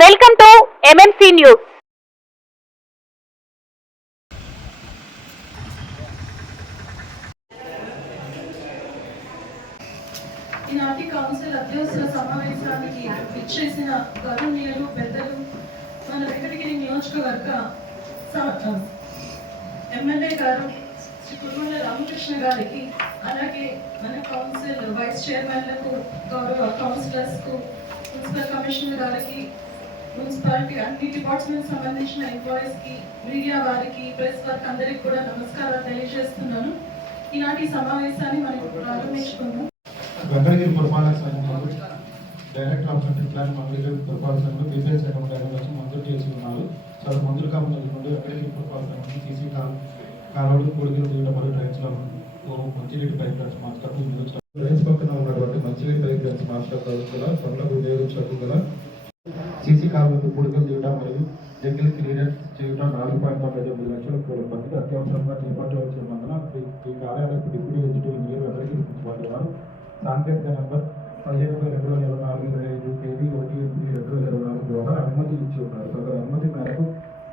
Welcome to MMC news. ఈనాటి council అధ్యక్షుల సమావేశానికి విచ్చేసిన గౌరవనీయులు పెద్దలు మన వెంకటగిరి నియోజకవర్గ ఎమ్మెల్యే గారు శ్రీ కురుమల రామకృష్ణ గారికి, అలాగే మన కౌన్సిల్ వైస్ చైర్మన్లకు, గౌరవ కౌన్సిలర్స్కు, మున్సిపల్ కమిషనర్ గారికి, మున్సిపాలిటీ అన్ని డిపార్ట్మెంట్ సంబంధించిన ఎంప్లాయీస్కి, మీడియా వారికి, ప్రెస్ వర్క్ అందరికి కూడా నమస్కారాలు తెలియజేస్తున్నాను. ఈనాటి సమావేశాన్ని మనం ప్రారంభించుకుందాం. వెంకటగిరి పురపాలక సంఘంలో director of central plan Mangalagiri పురపాలక సంఘంలో బీపీఎస్ అకౌంట్ వచ్చి మంజూరు చేసి ఉన్నారు. చాలా మంజూరు కావాలి నుండి వెంకటగిరి పురపాలక సంఘం సీసీ కాలువలు కూడికలు తీయడం మరియు డ్రైన్స్ మంచినీటి పైప్ లైన్స్ మార్చడం, డ్రైన్స్ పక్కన ఉన్నటువంటి మంచినీటి పైప్ లైన్స్ మార్చడం కూడా పనులకు వినియోగించడం గల సీసీ కాలువలు కూడికలు తీయడం మరియు జంగిల్ క్లియరెన్స్ చేయడం 4.95 లక్షల పద్ధతి అత్యవసరంగా చేపట్టవలసినందున ఈ కార్యాలయకు deputy executive engineer Venkatagiri municipality వారు సాంకేతిక నెంబర్ 15/2025 తేదీ 1/8/2024 ద్వారా అనుమతి ఇచ్చి ఉన్నారు. సదరు అనుమతి మేరకు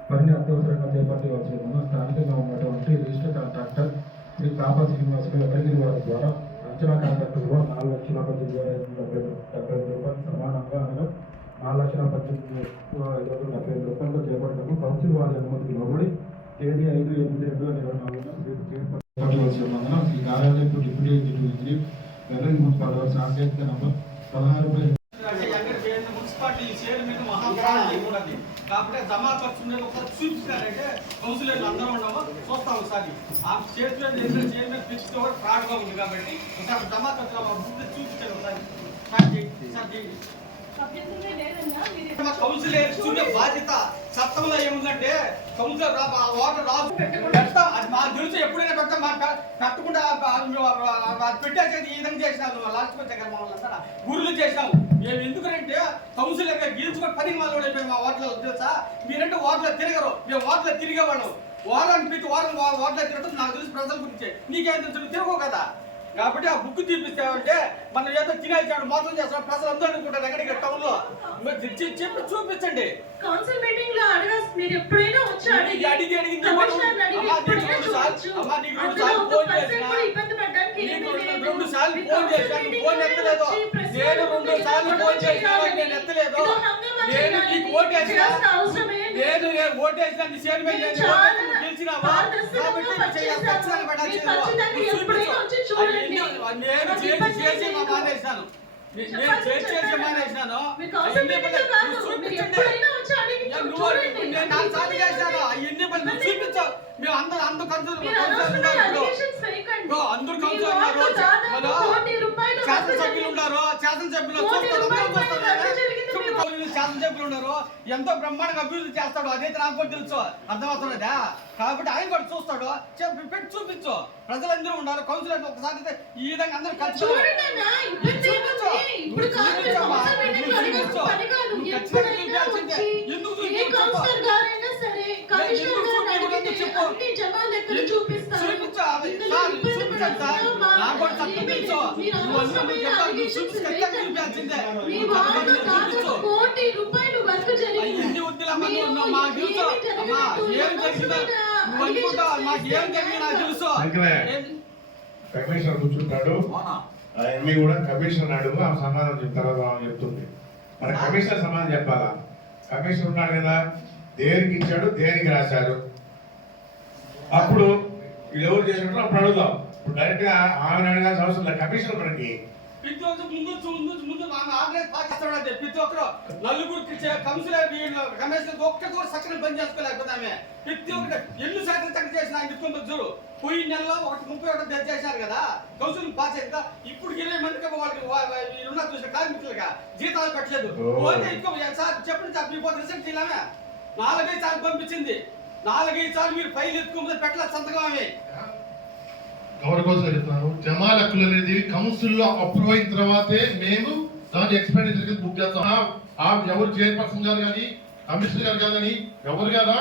పనిని అత్యవసరంగా చేపట్టవలసిన స్థానికంగా ఉన్నటువంటి రిజిస్టర్ కాంట్రాక్టర్ శ్రీ కాపా శ్రీనివాసులు వెంకటగిరి వారి ద్వారా అంచనా కాంట్రాక్టర్ విలువ 4,18,570 రూపాయలు సమానంగా అనగా 4,18,570 రూపాయలతో చేపట్టడం కౌన్సిల్ వారి అనుమతికి లోబడి తేదీ 5/8/2024 చేపట్టవలసి ఉన్నందున ఈ కార్యాలయం deputy executive engineer Venkatagiri municipality వారి సాంకేతిక నంబర్ 16 మున్సిపాలిటీ చైర్మన్ మహాప్రాణి కాబట్టి జమా ఖర్చు ఒకసారి చూపించారంటే కౌన్సిలర్లు అందరూ ఉన్నామో చూస్తాం. ఒకసారి ఆ చైర్మన్ పిలిచి కూడా ఫ్రాడ్గా ఉంది కాబట్టి ఒకసారి జమా ఖర్చు చూపించారు. ఒకసారి కౌన్సిలర్ చూసే బాధ్యత చట్టంలో ఏముందంటే కౌన్సిలర్ వాటర్ రాదు పెడతాం. అది మాకు తెలుసు, ఎప్పుడైనా పెడతాం. పెట్టకుండా పెట్టేసేది ఈ విధంగా చేసినాము. లాస్ట్ దగ్గర మమ్మల్ని గురులు చేసినాము. మేము ఎందుకంటే కౌన్సిలర్ గా గీల్చుకొని 10 మంది అయిపోయాం. మా వార్డులో తెలుసా, మీరంటే వార్డులో తిరగరు, మేము వార్డులో తిరిగేవాళ్ళం. వారాన్ని ప్రతి వారం వార్డులో తిరగడం నాకు తెలుసు. ప్రజల గురించి నీకేం తెలుసు, తిరగవు కదా. కాబట్టి ఆ బుక్ తీపిస్తామంటే మనం ఏదో తినేసాడు మోసం చేస్తాం ప్రజలు అందరూ అనుకుంటారు. ఎక్కడికి టౌన్ లో చెప్పి చూపించండి. కౌన్సిల్ మీటింగ్ లో మీరు ఎప్పుడైనా వచ్చి అడిగి రెండు సార్లు ఫోన్ చేశాను, ఫోన్ ఎత్తలేదు. నేను 2 సార్లు ఫోన్ చేశాను, నేను ఎత్తలేదు. నేను నీకు ఓటేసినా, నేను ఓటేసినా నీ చైర్మన్ గెలిచినావా కాబట్టి నేను చేసి మానేశాను. మానేశాను. ఎన్ని పనులు చూపించావు. మేము అందరూ కౌన్సిలర్ అందరూ కౌన్సిలర్ ఉన్నారు, శాసనసభ్యులు ఉన్నారు, శాసనసభ్యులు శాసనసభ్యులు ఉన్నారు. ఎంతో బ్రహ్మాండంగా అభివృద్ధి చేస్తాడు. అదైతే నాకు కూడా తెలుసు, అర్థమవుతున్నదా. కాబట్టి ఆయన కూడా చూస్తాడు. పెట్టి చూపించు. ప్రజలందరూ ఉన్నారు. కౌన్సిలర్ ఒకసారి ఈ విధంగా అందరూ కలిసి కమిషనర్ కూర్చుంటాడు. అవన్నీ కూడా కమిషనర్ అడుగు, ఆ సమాధానం చెప్తారా చెప్తుంది. మన కమిషనర్ సమాధానం చెప్పాలా. కమిషనర్ ఉన్నాడు కదా, దేనికి ఇచ్చాడు, దేనికి రాశారు. అప్పుడు వీళ్ళు ఎవరు చేసినట్టు అప్పుడు అడుగుదాం. ఇప్పుడు డైరెక్ట్ గా ఆమె అడగాల్సిన అవసరం లేదు. కమిషనర్ మనకి ప్రతి ఒక్కరు నలుగురికి కౌన్సిలర్ కమిషనర్ ఒక్కటి కూడా సక్షణ పని చేసుకోలేకపోతే ప్రతి ఒక్కటి ఎన్ని శాతం తగ్గ చేసిన ఆయన చూడు. పోయిన నెలలో 31 చేశారు కదా కౌన్సిలింగ్ పాస్ అయింది కదా. ఇప్పుడు 20 మందికి వాళ్ళకి ఉన్న చూసిన కార్మికులుగా జీతాలు పెట్టలేదు. చెప్పండి సార్, మీ పోతే రిసెంట్ చేయలేమే. 4-5 సార్లు పంపించింది. 4-5 సార్లు మీరు ఫైల్ ఎత్తుకోకపోతే పెట్టలేదు సంతకం. ఆమె ఎవరి కోసం చెప్తున్నాను, జమా లెక్కలు అనేది కౌన్సిల్లో అప్రూవ్ అయిన తర్వాతే మేము దాని ఎక్స్పెండిచర్ బుక్ చేస్తాం. ఎవరు చైర్పర్సన్ గారు కానీ కమిషనర్ గారు కానీ ఎవరు కదా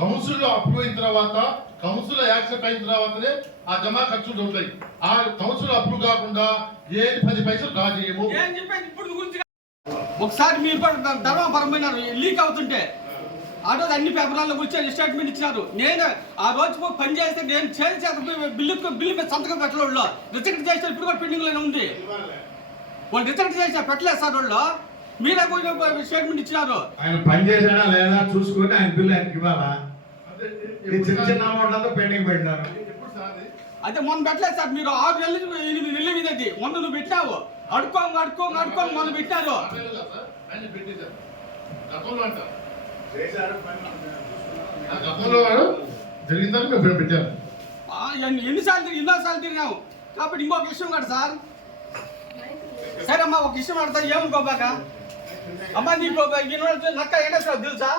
కౌన్సిల్లో అప్రూవ్ అయిన తర్వాత, కౌన్సిల్ యాక్సెప్ట్ అయిన తర్వాతనే ఆ జమా ఖర్చులు ఉంటాయి. ఆ కౌన్సిల్ అప్రూవ్ కాకుండా ఏది 10 పైసలు డ్రా చేయము. ఒకసారి మీరు కూడా ధర్మపురం పోయినారు లీక్ అవుతుంటే ఆ రోజు అన్ని పేపర్లలో వచ్చి స్టేట్మెంట్ ఇచ్చినారు. నేను ఆ రోజు పని చేస్తే నేను చేత బిల్లు మీద సంతకం పెట్టలేదు. రిజెక్ట్ చేస్తే ఇప్పుడు కూడా పెండింగ్లోనే ఉంది. వాళ్ళు రిజెక్ట్ చేసినా పెట్టలేదు సార్. వాళ్ళు మీరే కూడా స్టేట్మెంట్ ఇచ్చినారు. ఆయన పని చేసాడా లేదా చూసుకొని ఆయన బిల్లు ఆయనకి ఇవ్వాలా? చిన్న చిన్న అమౌంట్ అంతా పెండింగ్ పెట్టినారు. అయితే మొన్న పెట్టలేదు సార్. మీరు 6 నెలలు 8 నెలలు ఇదేది మొన్న నువ్వు పెట్టినావు. అడుక్కోండి మొన్న పెట్టినారు. జరిగిందని మేము పెట్టాము. ఎన్నోసార్లు తిరిగాము. కాబట్టి ఇంకొక విషయం కాదు సార్. సరే అమ్మా, ఒక విషయం అడతా ఏమనుకోబాక. అమ్మా నీకు లక్క ఏంటేసావు తెలుసా?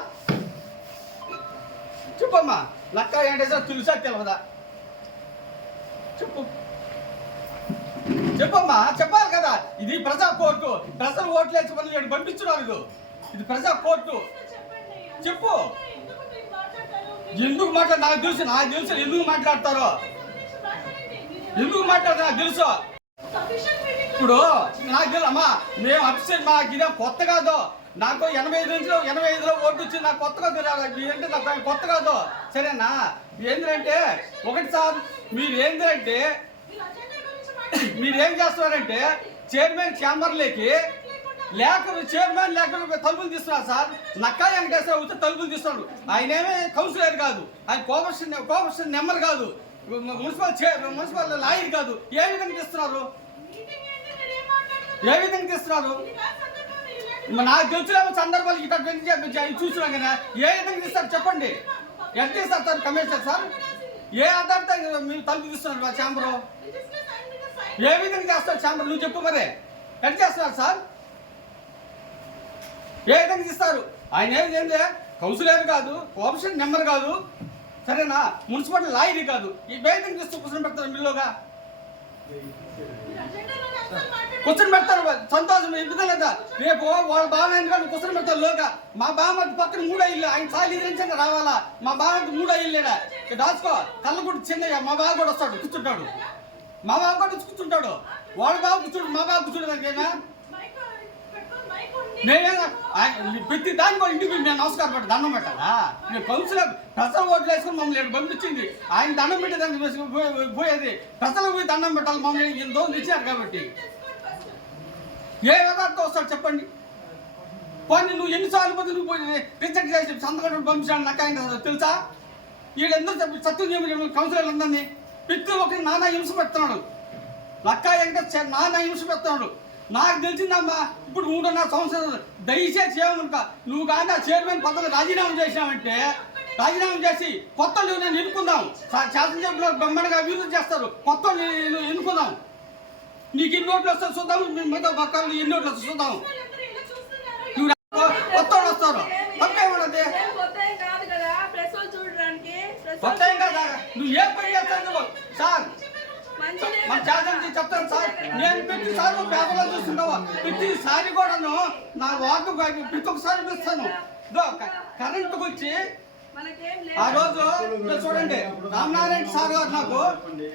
చెప్పమ్మా, లక్క ఏంటేసావు తెలుసా తెలియదా? చెప్పమ్మా, చెప్పాలి కదా. ఇది ప్రజా కోర్టు. ప్రజలు ఓట్లు వేసి మనం పంపించున్నారు. ఇది ప్రజా కోర్టు. చెప్పు ఎందుకు మాట్లాడు. నాకు తెలుసు ఎందుకు మాట్లాడతారో. నాకు తెలుసు. ఇప్పుడు నాకు తెలుసు అమ్మా, మేము అప్సెట్ మాకు ఇదే కొత్త కాదు. నాకు 85లో ఓటు వచ్చింది. నాకు కొత్త కాదు. నాకు కొత్త కాదు. సరేనా? ఏంటంటే ఒకటి సార్, మీరేం చేస్తున్నారంటే చైర్మన్ ఛాంబర్లోకి చైర్మన్ లేకుండా తలుపులు తీస్తున్నారు సార్. నక్కా వెంకటేశ్వర వచ్చి తలుపులు తీస్తున్నాడు. ఆయన ఏమీ కౌన్సిలర్ కాదు. ఆయన కోఆపరేషన్ నెంబర్ కాదు. మున్సిపల్ లాయర్ కాదు. ఏ విధంగా తీస్తున్నారు? నాకు తెలుసులేమో సందర్భాలు ఇట్లా చూసినా కదా. ఏ విధంగా తీస్తారు చెప్పండి. ఎంత తీస్తారు సార్ కమిషనర్ సార్? ఏ ఆధారిత మీరు తలుపు తీస్తున్నారు మా ఛాంబరు? ఏ విధంగా చేస్తారు ఛాంబర్? నువ్వు చెప్పు మరి. ఎంత చేస్తున్నారు సార్? ఏ విధంగా తీస్తారు? ఆయన ఏంటంటే కౌన్సిలర్ కాదు, కోఆపరేషన్ నెంబర్ కాదు, సరేనా? మున్సిపల్ లాయర్ కాదు. ఈ విధంగా తీస్తూ కూర్చొని పెడతారు బిల్లుగా. కూర్చొని పెడతారు. సంతోషం ఇబ్బంది లేదా? రేపు వాళ్ళ బావ ఎందుకంటే కూర్చొని పెడతారు లోగా. మా బావ పక్కన 3 ఇల్లు ఆయన సాలి ఎదిరించండి రావాలా. మా బావ 3 ఇల్లేడా దాచుకో. కళ్ళగుడ్డు చిన్నగా మా బావ కూడా వస్తాడు, కూర్చుంటాడు. మా బావ కూడా కూర్చుంటాడు. వాళ్ళ బావ కూర్చుంటాడు, మా బావ కూర్చుంటాడు. నేనేనా ప్రతి దానికి కూడా ఇంటికి నేను నమస్కారం పెట్టి దండం పెట్టాలా? నేను కౌన్సిలర్ ప్రజలు ఓట్లు వేసుకుని మమ్మల్ని పంపించింది. ఆయన దండం పెట్టేదానికి పోయేది. ప్రజలకు పోయి దండం పెట్టాలి. మమ్మల్ని ఇంత రోజులు ఇచ్చారు కాబట్టి ఏ యథార్థం వస్తాడు చెప్పండి. పోనీ నువ్వు ఎన్నిసార్లు పోతే నువ్వు పోయి రిజెక్ట్ చేసి సంతకం పంపించాను. నాకు తెలుసా? వీళ్ళందరూ సత్యం కౌన్సిలర్లు అందరినీ ప్రతి ఒక్కరి నానా హింస పెడుతున్నాడు. లక్క వెంకట నానా హింస పెడుతున్నాడు. నాకు తెలిసిందమ్మా. ఇప్పుడు 3.5 సంవత్సరాలు దయచేసి ఏమనుక నువ్వు కానీ ఆ చైర్మన్ పదవి రాజీనామా చేసావంటే రాజీనామా చేసి కొత్త నేను ఎన్నుకుందాం. శాసనసభ్యులు బొమ్మడిగా అభివృద్ధి చేస్తారు. కొత్త ఎన్నుకుందాం. నీకు ఎన్ని ఓట్లు వస్తారు చూద్దాం. మిగతా పక్కన ఎన్ని ఓట్లు వస్తారు చూద్దాం. నువ్వు కొత్త వాళ్ళు వస్తారు. తప్పేమన్నది కొత్త ఏం కదా. నువ్వు ఏం పని చేస్తావు సార్? మన శాసనసభ చెప్తాను సార్. నేను ప్రతిసారి పేపర్లో చూస్తున్నావా? ప్రతిసారి కూడాను నా వార్డు ప్రతి ఒక్కసారి పిలుస్తాను. కరెంటుకు వచ్చి ఆ రోజు చూడండి రామనారాయణ సార్ గారు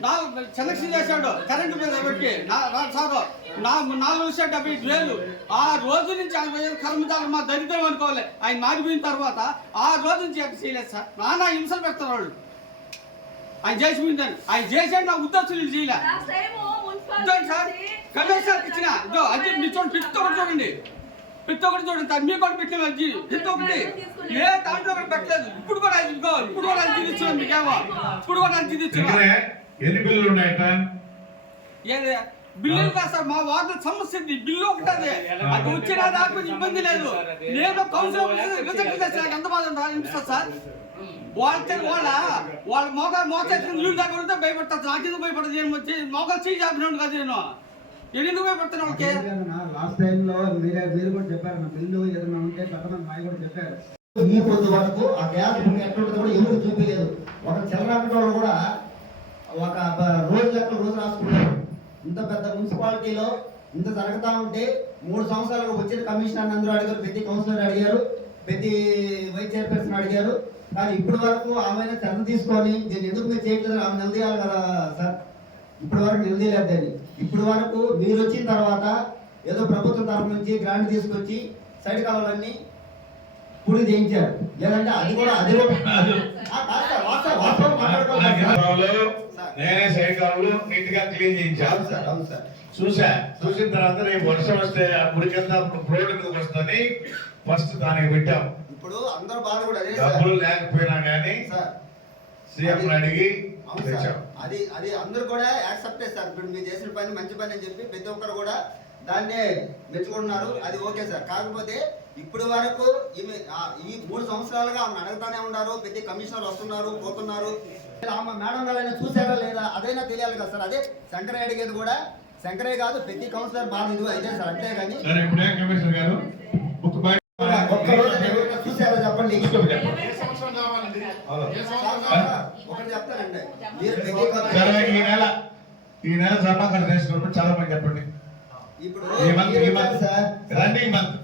నాకు సెలక్షన్ చేశాడు కరెంటు మీద పెట్టి. సార్ 475,000 ఆ రోజు నుంచి 50,000 కర్మచారులు మా దరిద్రం అనుకోవాలి. ఆయన మారిపోయిన తర్వాత ఆ రోజు నుంచి ఎక్కడ చేయలేదు సార్. నానా హింసలు పెడతారు వాళ్ళు. ఆయన చేసిపోయిందని ఆయన చేసాడు. నా ఉద్దేశం చేయలే సార్. కమిషనర్కి ఇచ్చిన అది మీ చూడండి. ప్రతి ఒక్కటి చూడండి సార్. మీకు కూడా పెట్టిన ప్రతి ఒక్కటి ఏ దాంట్లో కూడా పెట్టలేదు. ఇప్పుడు కూడా అది ఇచ్చాను. మీకేమో ఇప్పుడు కూడా అది ఇచ్చాను. ఎన్ని బిల్లులు ఉన్నాయట? ఏది బిల్లులు కాదు సార్. మా వార్డు సమస్య బిల్లు ఒకటి. అది వచ్చినా నాకు ఇబ్బంది లేదు. నేను కౌన్సిలర్ రిజెక్ట్ చేసి నాకు ఎంత బాధ అనిపిస్తుంది సార్. వాళ్ళ మోచేసిన నీళ్ళు దగ్గర ఉంటే భయపడతారు. నాకెందుకు భయపడదు? మోకాలు చేయి చెప్పినాడు కదా. నేను ఎందుకు భయపడతాను వాళ్ళకి? లాస్ట్ టైంలో మీరు కూడా చెప్పారు. నా బిల్లు ఏదైనా ఉంటే పెట్టమని మాయ కూడా చెప్పారు. ఈ పొద్దు వరకు ఆ గ్యాస్ ఎట్లుంటుందో కూడా ఎవరు చూపించలేదు. ఒక చెల్లరాటోళ్ళు కూడా ఒక రోజు రాసుకుంటారు. ఇంత పెద్ద మున్సిపాలిటీలో ఇంత జరుగుతూ ఉంటే 3 సంవత్సరాలకు వచ్చిన కమిషనర్ అందరూ అడిగారు, ప్రతి కౌన్సిలర్ అడిగారు, ప్రతి వైస్ చైర్పర్సన్ అడిగారు. కానీ ఇప్పటి వరకు ఆమె చర్య తీసుకొని నేను ఎందుకు మీరు చేయట్లేదు ఆమె నిలదీయాలి కదా సార్. ఇప్పటి వరకు నిలదీయలేదు. ఇప్పటి వరకు మీరు వచ్చిన తర్వాత ఏదో ప్రభుత్వం తరఫు నుంచి గ్రాంట్ తీసుకొచ్చి సైడ్ కావాలన్నీ పూర్తి చేయించారు. లేదంటే అది కూడా వాస్తవం మాట్లాడుకోవాలి. నేనే సైడ్ కావాలి నీట్ గా క్లీన్ చేయించాను సార్. అవును సార్. చూసిన తర్వాత రేపు వర్షం వస్తే ఆ గుడికంతా రోడ్డు మీదకి వస్తుంది. ఫస్ట్ దానికి పెట్టాం. ఇప్పుడు అందరూ బాధ కూడా అదే డబ్బులు లేకపోయినా కానీ సార్ సీఎం అడిగి అవును సార్. తెచ్చాం. అది అందరూ కూడా యాక్సెప్ట్ చేస్తారు. ఇప్పుడు మీరు చేసిన పని మంచి పని అని చెప్పి ప్రతి ఒక్కరు కూడా దాన్నే మెచ్చుకుంటున్నారు. అది ఓకే సార్. కాకపోతే ఇప్పుడు వరకు ఈ 3 సంవత్సరాలుగా ఆమె అడుగుతానే ఉన్నారు. ప్రతి కమిషనర్ వస్తున్నారు పోతున్నారు. ఆమె మేడం గారైనా చూసారా లేదా అదైనా తెలియాలి కదా సార్. అదే శంకరయ్య అడిగేది కూడా శంకరయ్య కాదు ప్రతి కౌన్సిలర్ బాధ ఇది అయితే సార్. అంతే కానీ కమిషనర్ గారు బుక్ ఒక్క రోజు ఎవరైనా చూసారా చెప్పండి. ఏ సంవత్సరం కావాలండి? ఏ సంవత్సరం కావాలి? ఒకటి చెప్తానండి. మీరు ప్రతి సరే ఈ నెల సమాకరణ చేసినప్పుడు చాలా మంది చెప్పండి. ఇప్పుడు ఈ మంత్ సార్ రన్నింగ్ మంత్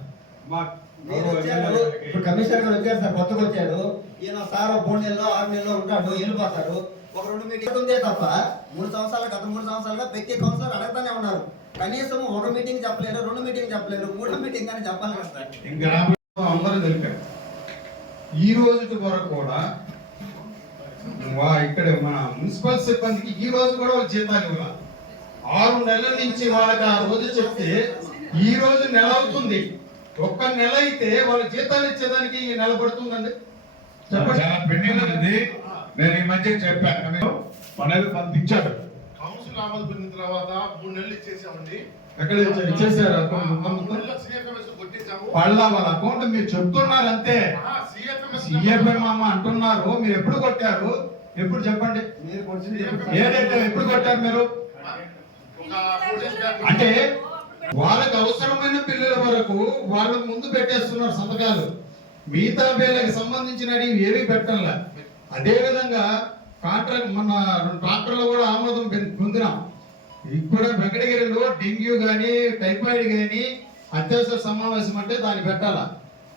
మీరు వచ్చారు. ఇప్పుడు కమిషనర్ గారు వచ్చారు సార్. కొత్తగా వచ్చాడు ఈయన సార్. 3 నెలలో 6 నెలలో ఉంటాడు వెళ్ళిపోతాడు. ఒక 2 మీటింగ్ ఉందే తప్ప 3 సంవత్సరాలు గత 3 సంవత్సరాలుగా ప్రతి కౌన్సిలర్ అడగతానే ఉన్నారు. కనీసం ఒక మీటింగ్ చెప్పలేరు, 2 మీటింగ్ చెప్పలేరు, 3వ మీటింగ్ అని చెప్పాలి కదా సార్. ఇంకా అందరూ తెలిపారు. ఈ రోజుకి వరకు కూడా ఇక్కడ మన మున్సిపల్ సిబ్బందికి ఈ రోజు కూడా వాళ్ళ జీతాలు ఇవ్వాలి. 6 నెలల నుంచి వాళ్ళకి ఆ రోజు చెప్తే ఈ రోజు నెల అవుతుంది. ఒక్క నెల అయితే వాళ్ళ జీతాలు ఇచ్చేదానికి ఈ నెల పడుతుందండి. చాలా పెండింగ్ ఉంది. నేను ఈ మధ్య చెప్పాను మనది కొంత ఇచ్చాడు. కౌన్సిల్ ఆమోదం పొందిన తర్వాత 3 నెలలు ఇచ్చేసామండి. ఎక్కడ ఇచ్చేసారు వాళ్ళ అకౌంట్ మీరు చెప్తున్నారు అంతే. సిఎఫ్ఎం అంటున్నారు. మీరు ఎప్పుడు కొట్టారు? ఎప్పుడు చెప్పండి. మీరు కొంచెం ఏదైతే ఎప్పుడు కొట్టారు మీరు? అంటే వాళ్ళకి అవసరమైన పిల్లల వరకు వాళ్ళ ముందు పెట్టేస్తున్నారు సంతకాలు. మిగతా వీళ్ళకి సంబంధించినవి ఏవి పెట్టాల. అదే విధంగా కాంట్రాక్ట్ మన ట్రాక్టర్లో కూడా ఆమోదం పొందినాం. ఇప్పుడు వెంకటగిరిలో డెంగ్యూ కానీ టైఫాయిడ్ కానీ అత్యవసర సమావేశం అంటే దాన్ని పెట్టాలా.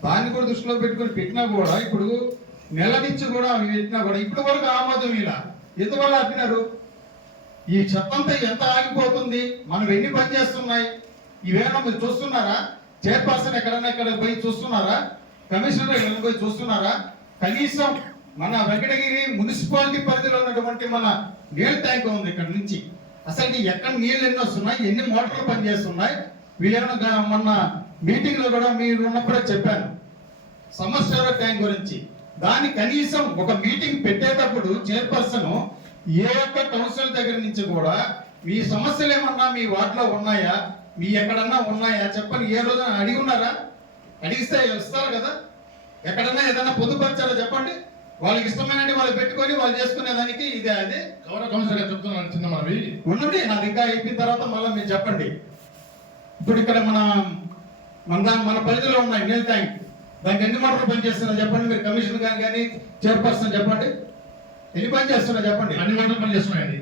దాన్ని కూడా దృష్టిలో పెట్టుకుని పెట్టినా కూడా ఇప్పుడు నెల నుంచి కూడా పెట్టినా కూడా ఇప్పటి వరకు ఆమోదం ఇలా ఎందువల్ల ఆపినారు? ఈ చెత్తంతా ఎంత ఆగిపోతుంది? మనం ఎన్ని పని చేస్తున్నాయి ఇవేమో మీరు చూస్తున్నారా? చైర్పర్సన్ ఎక్కడైనా ఇక్కడ పోయి చూస్తున్నారా? కమిషనర్ ఎక్కడ పోయి చూస్తున్నారా? కనీసం మన వెంకటగిరి మున్సిపాలిటీ పరిధిలో ఉన్నటువంటి మన నీళ్ళ ట్యాంక్ ఉంది. ఇక్కడ నుంచి అసలు ఎక్కడ నీళ్ళు ఎన్ని వస్తున్నాయి, ఎన్ని మోటార్లు పనిచేస్తున్నాయి వీళ్ళేమన్నా మొన్న మీటింగ్ లో కూడా మీరు ఉన్నప్పుడే చెప్పాను సమస్య ట్యాంక్ గురించి. దాని కనీసం ఒక మీటింగ్ పెట్టేటప్పుడు చైర్పర్సన్ ఏ ఒక్క కౌన్సిల్ దగ్గర నుంచి కూడా మీ సమస్యలు ఏమన్నా మీ వార్డులో ఉన్నాయా, మీ ఎక్కడన్నా ఉన్నాయా చెప్పని ఏ రోజున అడిగి ఉన్నారా? అడిగిస్తే వస్తారు కదా. ఎక్కడన్నా ఏదన్నా పొందుపరిచారా చెప్పండి. వాళ్ళకి ఇష్టమైనట్టు వాళ్ళు పెట్టుకొని వాళ్ళు చేసుకునే దానికి ఇదే అదే గౌరవ కౌన్సిలర్ గారు చెప్తున్నాను చిన్న మనవి ఉండండి. నాది ఇంకా అయిపోయిన తర్వాత మళ్ళీ మీరు చెప్పండి. ఇప్పుడు ఇక్కడ మన పరిధిలో ఉన్నాయి నీళ్ళ ట్యాంక్. దానికి ఎన్ని మోటార్లు పనిచేస్తున్నా చెప్పండి. మీరు కమిషనర్ గారు కానీ చైర్పర్సన్ చెప్పండి. ఎన్ని పని చేస్తున్నా చెప్పండి. అన్ని మోటార్లు పనిచేస్తున్నాయండి.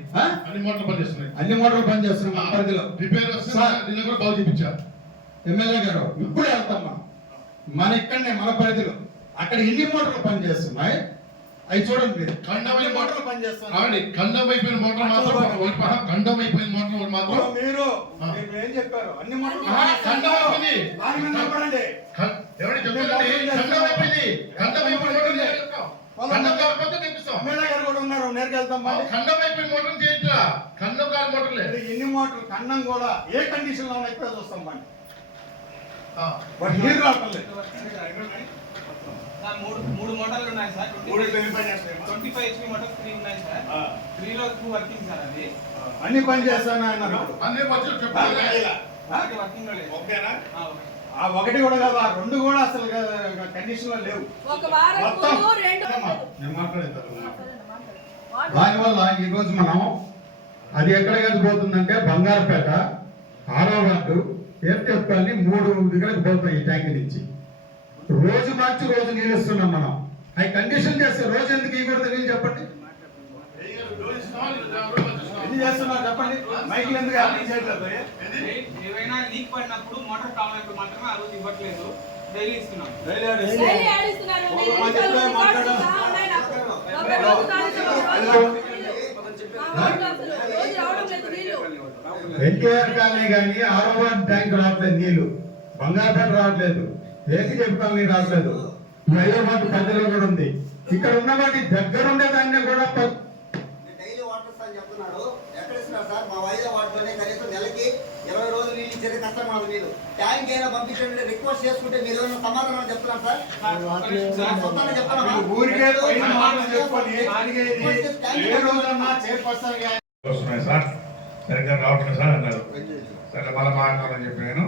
అన్ని మోటార్లు పనిచేస్తున్నాయి. అన్ని మోటార్లు పనిచేస్తున్నాయి మన పరిధిలో. రిపేర్ వస్తే దీన్ని కూడా బాగు చేయించారు ఎమ్మెల్యే గారు. ఇప్పుడే వెళ్తాం మన ఇక్కడనే మన పరిధిలో. అక్కడ ఎన్ని మోటార్లు పనిచేస్తున్నాయి అవి చూడండి. మీరు ఖండం మోటార్లు పనిచేస్తున్నాయి. ఖండం అయిపోయిన మోటార్ మాత్రం ఖండం అయిపోయిన మోటార్ మాత్రం మీరు ఏం చెప్పారు? అన్ని ఖండం అయిపోయింది. ఎవరికి చెప్పారండి? ఖండం అయిపోయింది. ఖండం అయిపోయిన మోటార్ ఖండం కాకపోతే తెప్పిస్తాం. ఎమ్మెల్యే గారు కూడా ఉన్నారు. నేరుగా వెళ్తాం. ఖండం అయిపోయిన మోటార్ చేయట్లా. ఖండం కాని మోటార్ లేదు. ఎన్ని మోటార్లు ఖండం కూడా ఏ కండిషన్ లో ఉన్నాయి ఇప్పుడే చూస్తాం. వాటి నీరు రావట్లేదు. మూడు మోటార్లు ఉన్నాయి సార్. 25 HP మోటార్స్ 3 ఉన్నాయి సార్. 3 లో 2 వర్కింగ్ సార్. అది అన్ని పని చేస్తాను అన్నారు. అన్ని వచ్చి చెప్పాలి. వర్కింగ్ లో లేదు. ఓకేనా? ఓకే. ఆ ఒకటి కూడా కాదు, ఆ 2 కూడా అసలు కండిషన్ లో లేవు. మొత్తం నేను మాట్లాడేది దానివల్ల ఈ రోజు మనం అది ఎక్కడికి పోతుందంటే బంగారుపేట 6వ వార్డు ఏర్టెప్ కాలనీ 3 దగ్గరకు పోతాయి. ఈ ట్యాంక్ నుంచి రోజు మార్చి రోజు నీళ్ళు ఇస్తున్నాం మనం. అవి కండిషన్ చేస్తే రోజు ఎందుకు ఇవ్వకూడదు నీళ్ళు చెప్పండి. ఎన్ని చేస్తున్నారు చెప్పండి. మైకులు ఎందుకు అప్లై చేయట్లేదు? ఏవైనా లీక్ పడినప్పుడు మోటార్ ప్రాబ్లం ఇప్పుడు మాత్రమే ఆ రోజు ఇవ్వట్లేదు. డైలీ ఇస్తున్నాం. డైలీ ఎన్టీఆర్ కాలనీ కానీ ఆరవాడ ట్యాంక్ రావట్లేదు నీళ్లు, బంగారపేట రావట్లేదు, ఏసీజెఫ్ కాలనీ రావట్లేదు, హైదరాబాద్ పెద్దలో కూడా ఉంది. ఇక్కడ ఉన్న వాటి దగ్గర ఉండేదాన్ని కూడా డైలీ వాటర్ ఇస్తాను చెప్తున్నాడు. ఎక్కడ ఇస్తున్నారు సార్? మా వైజాగ్ వాటర్లోనే కనీసం నెలకి 20 రోజులు నీళ్ళు ఇచ్చేది కష్టం మాకు. మీరు ట్యాంక్ అయినా పంపించండి రిక్వెస్ట్ చేసుకుంటే మీరు ఏమైనా సమాధానం చెప్తున్నారు సార్? సొంతంగా చెప్తున్నా ఊరికే పైన మాటలు చెప్పుకొని అడిగేది ఏ రోజన్నా చైర్పర్సన్ గా వస్తున్నాయి సార్, సరిగ్గా రావట్లేదు సార్ అన్నారు. సరే మళ్ళీ మాట్లాడాలని చెప్పి నేను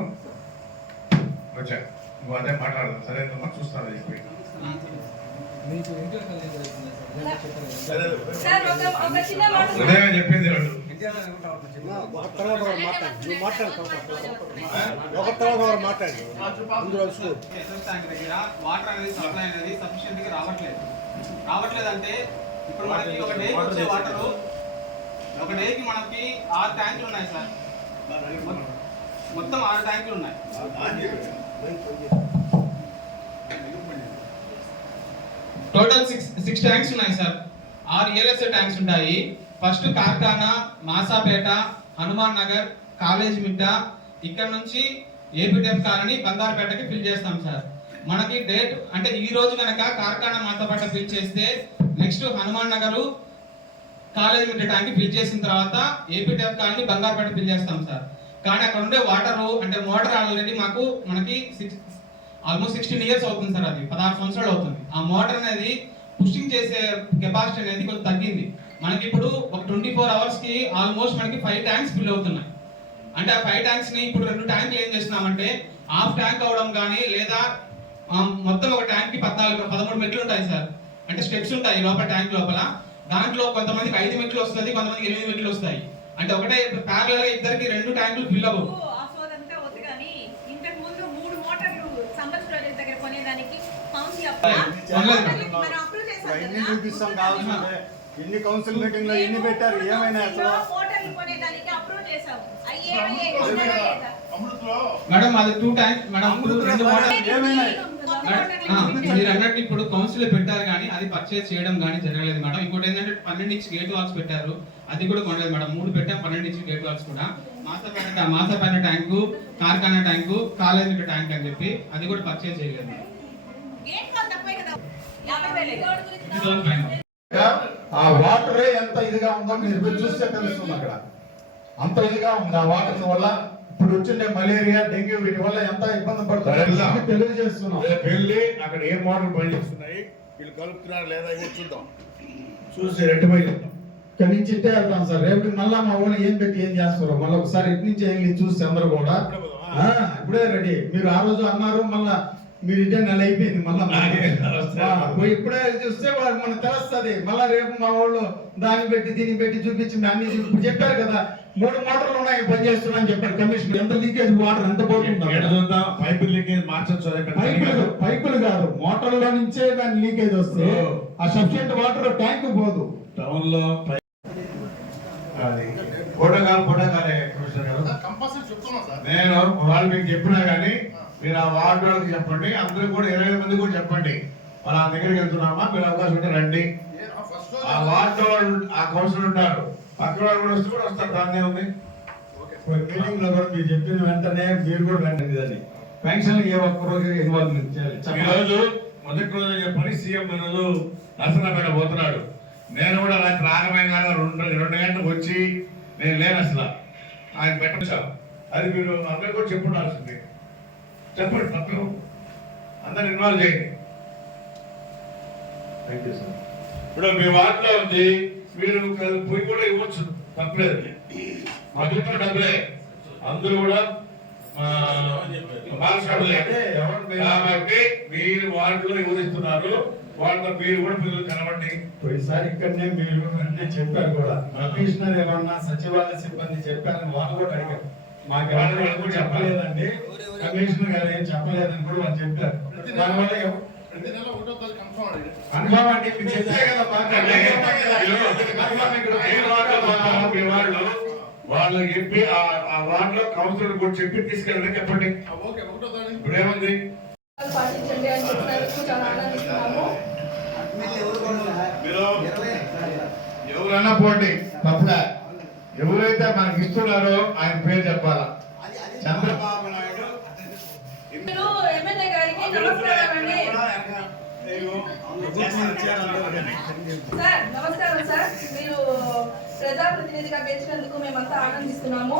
వచ్చా. నువ్వు అదే మాట్లాడదాం సరే చూస్తాను చెప్పి ఉదయం చెప్పింది రెండు వాటర్ అనేది సప్లై అనేది సఫిషియెంట్ గా రావట్లేదు అంటే ఇప్పుడు మనకి ఒక డే వచ్చే వాటర్ ఒక డేకి మనకి 6 ట్యాంకులు ఉన్నాయి సార్. మొత్తం 6 ట్యాంకులు ఉన్నాయి. టోటల్ 6 ట్యాంక్స్ ఉన్నాయి సార్. 6 ELSA ట్యాంక్స్ ఉంటాయి. ఫస్ట్ కార్ఖానా, మాసాపేట, హనుమాన్ నగర్, కాలేజ్ మిట్ట, ఇక్కడ నుంచి ఏపీటీఎఫ్ కాలనీ, బంగారపేటకి ఫిల్ చేస్తాం సార్. మనకి డేట్ అంటే ఈ రోజు కనుక కార్ఖానా, మాసాపేట ఫిల్ చేస్తే నెక్స్ట్ హనుమాన్ నగర్, కాలేజ్ మిట్ట ట్యాంక్ ఫిల్ చేసిన తర్వాత ఏపీటీఎఫ్ కాలనీ, బంగారపేట ఫిల్ చేస్తాం సార్. కానీ అక్కడ ఉండే వాటర్ అంటే మోటార్ ఆల్రెడీ మనకి ఆల్మోస్ట్ 16 ఇయర్స్ అవుతుంది సార్. అది 16 సంవత్సరాలు అవుతుంది. ఆ మోటార్ అనేది పుషింగ్ చేసే కెపాసిటీ అనేది కొంచెం తగ్గింది. మనకి ఇప్పుడు ఒక 24 అవర్స్ కి ఆల్మోస్ట్ మనకి 5 ట్యాంక్స్ ఫిల్ అవుతున్నాయి. అంటే ఆ 5 ట్యాంక్స్ ని ఇప్పుడు 2 ట్యాంకులు ఏం చేస్తున్నామంటే హాఫ్ ట్యాంక్ అవడం కానీ లేదా మొత్తం ఒక ట్యాంక్ కి 13 మెట్లు ఉంటాయి సార్. అంటే స్టెప్స్ ఉంటాయి లోపల ట్యాంక్ లోపల. దాంట్లో కొంతమందికి 5 మెట్లు వస్తుంది, కొంతమందికి 8 మెట్లు వస్తాయి. అంటే ఒకటే ప్యారలల్ గా ఇద్దరికి 2 ట్యాంకులు ఫిల్ అవ్వవు. చూపిస్తాం కావాల్సిందే. ఎన్ని కౌన్సిల్ మీటింగ్ లో ఎన్ని పెట్టారు ఏమైనా అసలు మేడం అది 2 ట్యాంక్ మేడం. ఇప్పుడు 2 మోటార్ ఏమైనా మీరు అన్నట్టు ఇప్పుడు కౌన్సిల్ పెట్టారు కానీ అది పర్చేస్ చేయడం కానీ జరగలేదు మేడం. ఇంకోటి ఏంటంటే 12 ఇంచ్ గేట్ వాల్స్ పెట్టారు, అది కూడా కొనలేదు మేడం. 3 పెట్టాం, 12 ఇంచ్ గేట్ వాల్స్ కూడా. Masapeta tank, Karkhana tank, college tank అని చెప్పి అది కూడా పర్చేస్ చేయలేదు. ఆ వాటర్ ఎంత ఇదిగా ఉందో మీరు చూస్తే తెలుస్తుంది. అక్కడ అంత ఇదిగా ఉంది ఆ వాటర్ వల్ల. ఇప్పుడు వచ్చిండే మలేరియా, డెంగ్యూ వీటి వల్ల ఎంత ఇబ్బంది పడుతుంది తెలియజేస్తున్నాం. వెళ్ళి అక్కడ ఏ మోటార్ పనిచేస్తున్నాయి, వీళ్ళు కలుపుతున్నారు లేదా చూద్దాం, చూసి రెట్టిపోయి చెప్తాం. ఇక్కడ నుంచి ఇట్టే వెళ్తాం సార్. రేపు మళ్ళా మా ఊళ్ళో ఏం పెట్టి ఏం చేస్తారు మళ్ళీ ఒకసారి ఇటు నుంచి వెళ్ళి చూసి అందరూ కూడా ఇప్పుడే రెడీ. మీరు ఆ రోజు అన్నారు, మళ్ళా మీరు ఇటే నెల అయిపోయింది. మళ్ళా ఇప్పుడే చూస్తే మనకు తెలుస్తుంది. మళ్ళా రేపు మా వాళ్ళు దాన్ని పెట్టి దీన్ని పెట్టి చూపించి అన్ని ఇప్పుడు చెప్పారు కదా 3 మోటార్లు ఉన్నాయి పని చేస్తున్నాయని చెప్పారు కమిషనర్. ఎంత లీకేజ్ వాటర్ ఎంత పోతుంది? పైపులు లీకేజ్ మార్చొచ్చు. పైపులు కాదు, మోటార్లో నుంచే దాని లీకేజ్ వస్తే ఆ సఫిషియెంట్ వాటర్ ట్యాంక్ పోదు. టౌన్ లో ఫోటోకాలే కమిషనర్ గారు కంపల్సరీ చెప్తున్నాం సార్. నేను వాళ్ళు మీకు చెప్పినా కానీ మీరు ఆ వార్డు వాళ్ళకి చెప్పండి, అందరూ కూడా 20 మంది కూడా చెప్పండి. వాళ్ళ దగ్గరికి వెళ్తున్నామా, మీరు అవకాశం ఉంటే రండి. ఆ వార్డు వాళ్ళు ఆ కౌన్సిలర్ ఉంటారు, పక్కన వాళ్ళు కూడా వస్తే కూడా వస్తారు. దాన్ని ఉంది మీటింగ్ లో కూడా మీరు చెప్పిన వెంటనే మీరు కూడా రండి. దాన్ని పెన్షన్ ఏ ఒక్క రోజు ఇన్వాల్వ్మెంట్ చేయాలి. ఈ రోజు మొదటి రోజు చెప్పని సీఎం ఈరోజు నరసన్నపేట పోతున్నాడు. నేను కూడా రాత్రి రాగమైన 2 గంటలకు వచ్చి నేను లేను అసలు. ఆయన పెట్టచ్చు. అది మీరు అందరు కూడా చెప్పుండాల్సింది. చెప్పండి, తప్పదు, అందరు ఇన్వాల్వ్ చేయండి. Thank you sir. ఇప్పుడు మీ వార్డులో ఉంది, మీరు పొయ్యి కూడా ఇవ్వచ్చు, తప్పలేదు. అది కూడా డబ్బులే, అందరూ కూడా కాబట్టి మీరు వార్డులో ఎవరిస్తున్నారు వాళ్ళతో మీరు కూడా పిల్లలు కనబడి. ఈసారి ఇక్కడనే మీరు అన్నీ చెప్పారు కూడా. కమిషనర్ ఏమన్నా సచివాలయ సిబ్బంది చెప్పారని వాళ్ళు కూడా అడిగారు. మాకు ఎవరు చెప్పలేదండి, కమిషనర్ గారు ఏం చెప్పలేదని కూడా వాళ్ళు చెప్పారు. దానివల్ల కన్ఫర్మ్ అంటే మీరు చెప్పే కదా వాళ్ళు చెప్పి ఆ వార్డులో కౌన్సిలర్ కూడా చెప్పి తీసుకెళ్ళండి. చెప్పండి ఇప్పుడు ఏముంది పాటించండి అని చెప్పినందుకు చాలా ఆనందిస్తున్నాము. ఎవరైనా పోండి. తప్పుడా ఎవరైతే మనకి ఇస్తున్నారో ఆయన పేరు చెప్పాలా. చంద్రబాబు నాయుడు మీరు ఎమ్మెల్యే గారికి నమస్కారం అండి. సార్ నమస్కారం సార్, మీరు ప్రజాప్రతినిధిగా పెంచినందుకు మేమంతా ఆనందిస్తున్నాము.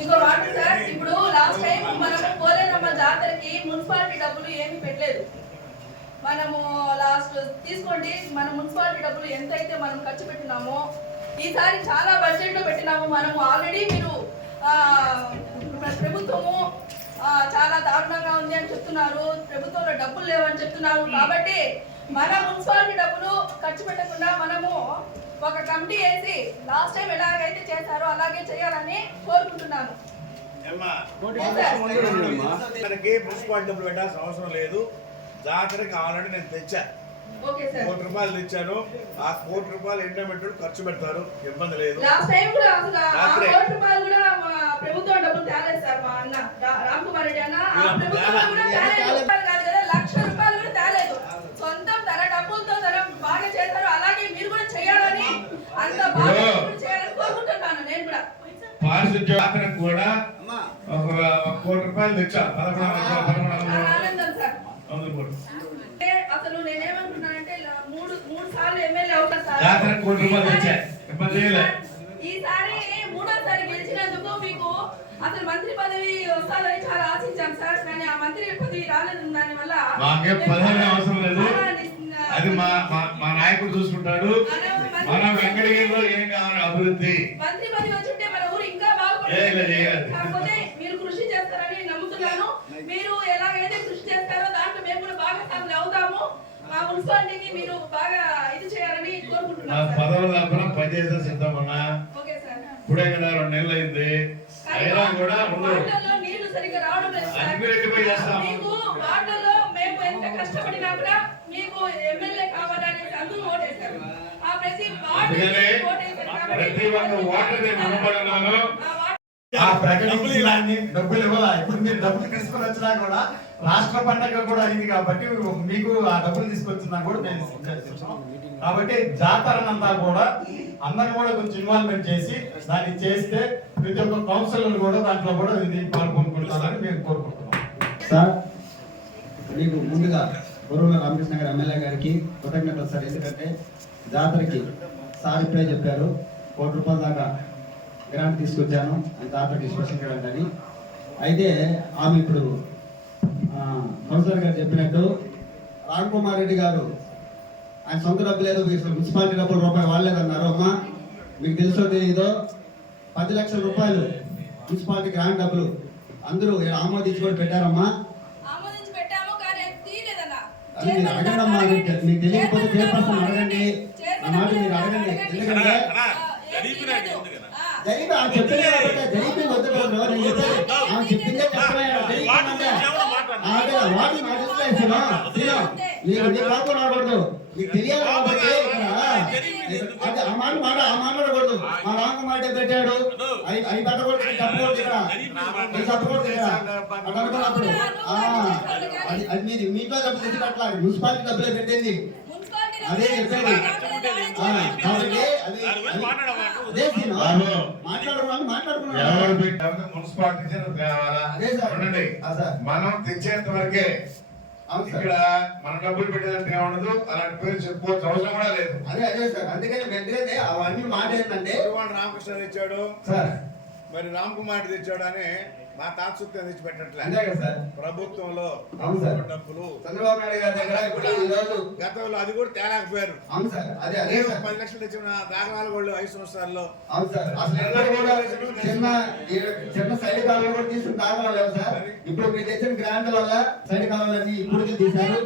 ఇంకో మాట సార్, ఇప్పుడు లాస్ట్ టైం మనము పోలేరమ్మ జాతరకి మున్సిపాలిటీ డబ్బులు ఏమీ పెట్టలేదు. మనము లాస్ట్ తీసుకోండి, మన మున్సిపాలిటీ డబ్బులు ఎంతైతే మనం ఖర్చు పెట్టినామో ఈసారి చాలా బడ్జెట్ లో పెట్టినాము. మనము ఆల్రెడీ మీరు ప్రభుత్వము చాలా దారుణంగా ఉంది అని చెప్తున్నారు, ప్రభుత్వంలో డబ్బులు లేవని చెప్తున్నారు. కాబట్టి మన మున్సిపాలిటీ డబ్బులు ఖర్చు పెట్టకుండా మనము ఒక కమిటీ వేసి లాస్ట్ టైం ఎలాగైతే చేశారో అలాగే చేయాలని కోరుకుంటున్నాను. మున్సిపాలిటీ డబ్బులు పెట్టాల్సిన అవసరం లేదు. జాతరకి ఆల్రెడీ నేను తెచ్చా, ఓకే సార్. ₹1 తెచ్చాను. ఆ ₹1 ఎండోమెంట్ ఖర్చు పెడతారు, ఇబ్బంది లేదు. లాస్ట్ టైం కూడా అసలు ఆ ₹1 కూడా మా ప్రభుత్వం డబ్బులు తేలేదు సార్. మా అన్న రామ్ కుమార్ రెడ్డి అన్న ఆ ప్రభుత్వం కూడా తేలేదు కాదు కదా, ₹1,00,000 కూడా తేలేదు. సొంతం తన డబ్బులతో తన బాగా చేశారు, అలాగే మీరు కూడా చేయాలని అంత బాగా చేయాలని కోరుకుంటున్నాను నేను కూడా. పారిశుద్ధ్య జాతరకు కూడా ₹1 తెచ్చా. ఆనందం సార్. అసలు నేనేమంటున్నానంటే మూడు సార్లు ఎమ్మెల్యే అవుతా సార్. జాతరకు ₹1 తెచ్చా, ఇబ్బంది లేదు. ఈసారి మూడోసారి గెలిచినందుకు మీకు అసలు మంత్రి పదవి వస్తాదని చాలా ఆశించాం సార్, కానీ ఆ మంత్రి పదవి రాలేదు. దాని వల్ల మాకే పదవి అవసరం లేదు, అది మా నాయకుడు చూసుకుంటాడు. మన వెంకటగిరిలో ఏం కావాలి అభివృద్ధి. మంత్రి పదవి వచ్చుంటే మన ఊరు ఇంకా బాగుపడుతుంది. కాకపోతే మీరు కృషి చేస్తారని నమ్ముతున్నాను. మీరు ఎలాగైతే కృషి చేస్తారో దాంట్లో మేము కూడా భాగస్వాములు అవుతాము. మా మున్సిపాలిటీకి మీరు బాగా ఇది చేయాలని కోరుకుంటున్నాను. పదవులు తప్పన పనిచేస్తే సిద్ధమన్నా. Okay sir. ఇప్పుడే కదా 2 నెలలు అయింది, అయినా కూడా వార్డుల్లో నీళ్లు సరిగ్గా రావడం లేదు సార్. మీకు వార్డుల్లో మేము ఎంత కష్టపడినా కూడా మీకు ఎమ్మెల్యే కావాలనేసి అందరూ ఓటేశారు. ఆ ప్రతి వార్డు ఓటేశారు ఆ ప్రకటించడాన్ని డబ్బులు ఇవ్వాలా. ఇప్పుడు మీరు డబ్బులు తీసుకొని వచ్చినా కూడా రాష్ట్ర పండగ కూడా అయింది కాబట్టి మీకు ఆ డబ్బులు తీసుకొచ్చినా కూడా మేము చేస్తాం. కాబట్టి జాతరనంతా కూడా అందరం కూడా కొంచెం ఇన్వాల్వ్మెంట్ చేసి దాన్ని చేస్తే ప్రతి ఒక్క కౌన్సిలర్ కూడా దాంట్లో కూడా ఇది పాల్గొనుకుంటారని మేము కోరుకుంటున్నాం. సార్ మీకు ముందుగా బొరువుల రామకృష్ణ గారి ఎమ్మెల్యే గారికి కృతజ్ఞతలు సార్. ఎందుకంటే జాతరకి సార్ ఇప్పుడే చెప్పారు ₹1 దాకా గ్రాంట్ తీసుకొచ్చాను అని జాతరకి స్పెషల్ గ్రాంట్ అని. అయితే ఆమె ఇప్పుడు కౌన్సిలర్ గారు చెప్పినట్టు రామ్ కుమార్ రెడ్డి గారు ఆయన సొంత డబ్బులు ఏదో మున్సిపాలిటీ డబ్బులు ₹1 వాళ్ళేదన్నారు. అమ్మా మీకు తెలుసో తెలీదో ₹10 లక్షల మున్సిపాలిటీ గ్రాంట్ డబ్బులు అందరూ ఆమోదించి కూడా పెట్టారమ్మా. అది మీరు అడగండి అమ్మా, మీకు తెలియకపోతే చైర్పర్సన్ అడగండి, ఆ మాట మీరు అడగండి. ఎందుకంటే జరిగి ఆమె చెప్పింది కాబట్టి జరిగి వద్దు నేను చెప్పేది ఆమె చెప్పిందే చెప్పలే. జరిగిందంటే వాటి నా దృష్టిలో నీకు నీ కాపు రాకూడదు, నీకు తెలియాలి కాబట్టి ఇక్కడ ఆ మాట మాట్లాడకూడదు. మా రాంగ మాట పెట్టాడు అవి పెట్టకూడదు, తప్పకూడదు ఇక్కడ, నీకు తప్పకూడదు ఇక్కడ అట్లా అనుకున్నప్పుడు అది మీరు మీతో డబ్బులు తెచ్చి పెట్టాలి, మున్సిపాలిటీ డబ్బులే పెట్టింది అదే చెప్పేది. కాబట్టి అది మనం తెచ్చేంత వరకే ఇక్కడ మన డబ్బులు పెట్టేదంటే ఉండదు, అలాంటి పేరు చెప్పుకోవచ్చు అవసరం కూడా లేదు. అదే సార్, అందుకని వెంటనే అవన్నీ మాట ఏంటంటే రామకృష్ణ తెచ్చాడు సార్, మరి రామ్ కుమార్ తెచ్చాడు అని మా తాత్సూక్తి తెచ్చి పెట్టట్లే. అంతే కదా సార్, ప్రభుత్వంలో డబ్బులు చంద్రబాబు నాయుడు గారి దగ్గర ఇప్పుడు ఈ రోజు గతంలో అది కూడా తేలేకపోయారు. అవును సార్, అదే 10 లక్షలు తెచ్చిన దాఖలాలు కూడా 5 సంవత్సరాల్లో. అవును సార్, అసలు ఎక్కడ కూడా చిన్న సైడ్ కాలంలో కూడా తీసుకుని దాఖలాలు లేవు సార్. ఇప్పుడు మీరు తెచ్చిన గ్రాంట్ వల్ల సైడ్ కాలంలోని ఇప్పుడు తీశారు.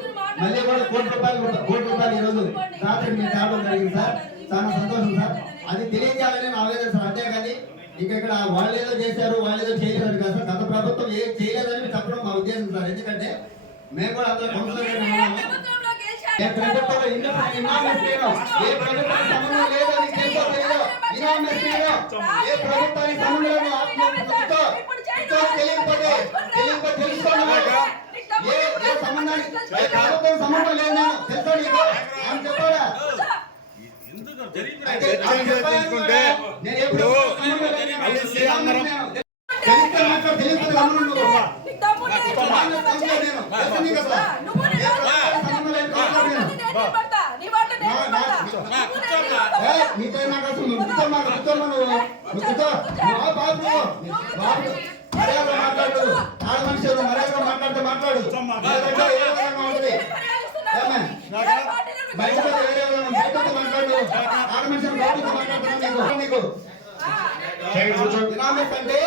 మళ్ళీ కూడా ₹1 ఈ రోజు రాత్రి మీరు తేవడం జరిగింది సార్. చాలా సంతోషం సార్, అది తెలియజేయాలని నా ఆలోచన సార్. అంతేగాని ఇక్కడ వాళ్ళేదో చేశారు వాళ్ళేదో చేయలేదని కాదు సార్. గత ప్రభుత్వం ఏం చేయలేదని చెప్పడం మా ఉద్దేశం సార్. ఎందుకంటే మేము కూడా అందులో కౌన్సిలర్ ఏ ప్రభుత్వంలో ఏ ప్రభుత్వానికి సంబంధం లేదో నీకు తెలుసో తెలీదో, ఏ ప్రభుత్వానికి సంబంధం లేదు తెలియకపోతే తెలుసుకోండి. ఏ సంబంధానికి ప్రభుత్వం సంబంధం లేదు తెలుసా నీకు? కాంగ్రెస్ కౌన్సిలర్ నేను. తెలుసా నీకు అసలు? సంబంధం లేని కౌన్సిలర్ నేను. నీతో నాకు అసలు నువ్వు కూర్చోమ్మా నువ్వు కూర్చో. నువ్వు బాబు బాబు మర్యాదగా మాట్లాడు. ఆడ మనిషి మర్యాదగా మాట్లాడితే మాట్లాడు. లేదంటే ఏ విధంగా ఉంటుంది? బయట మాట్లాడు. ఆడ మనిషి బాబుతో మాట్లాడుతున్నాను నీకు. ఇనామిక్ అంటే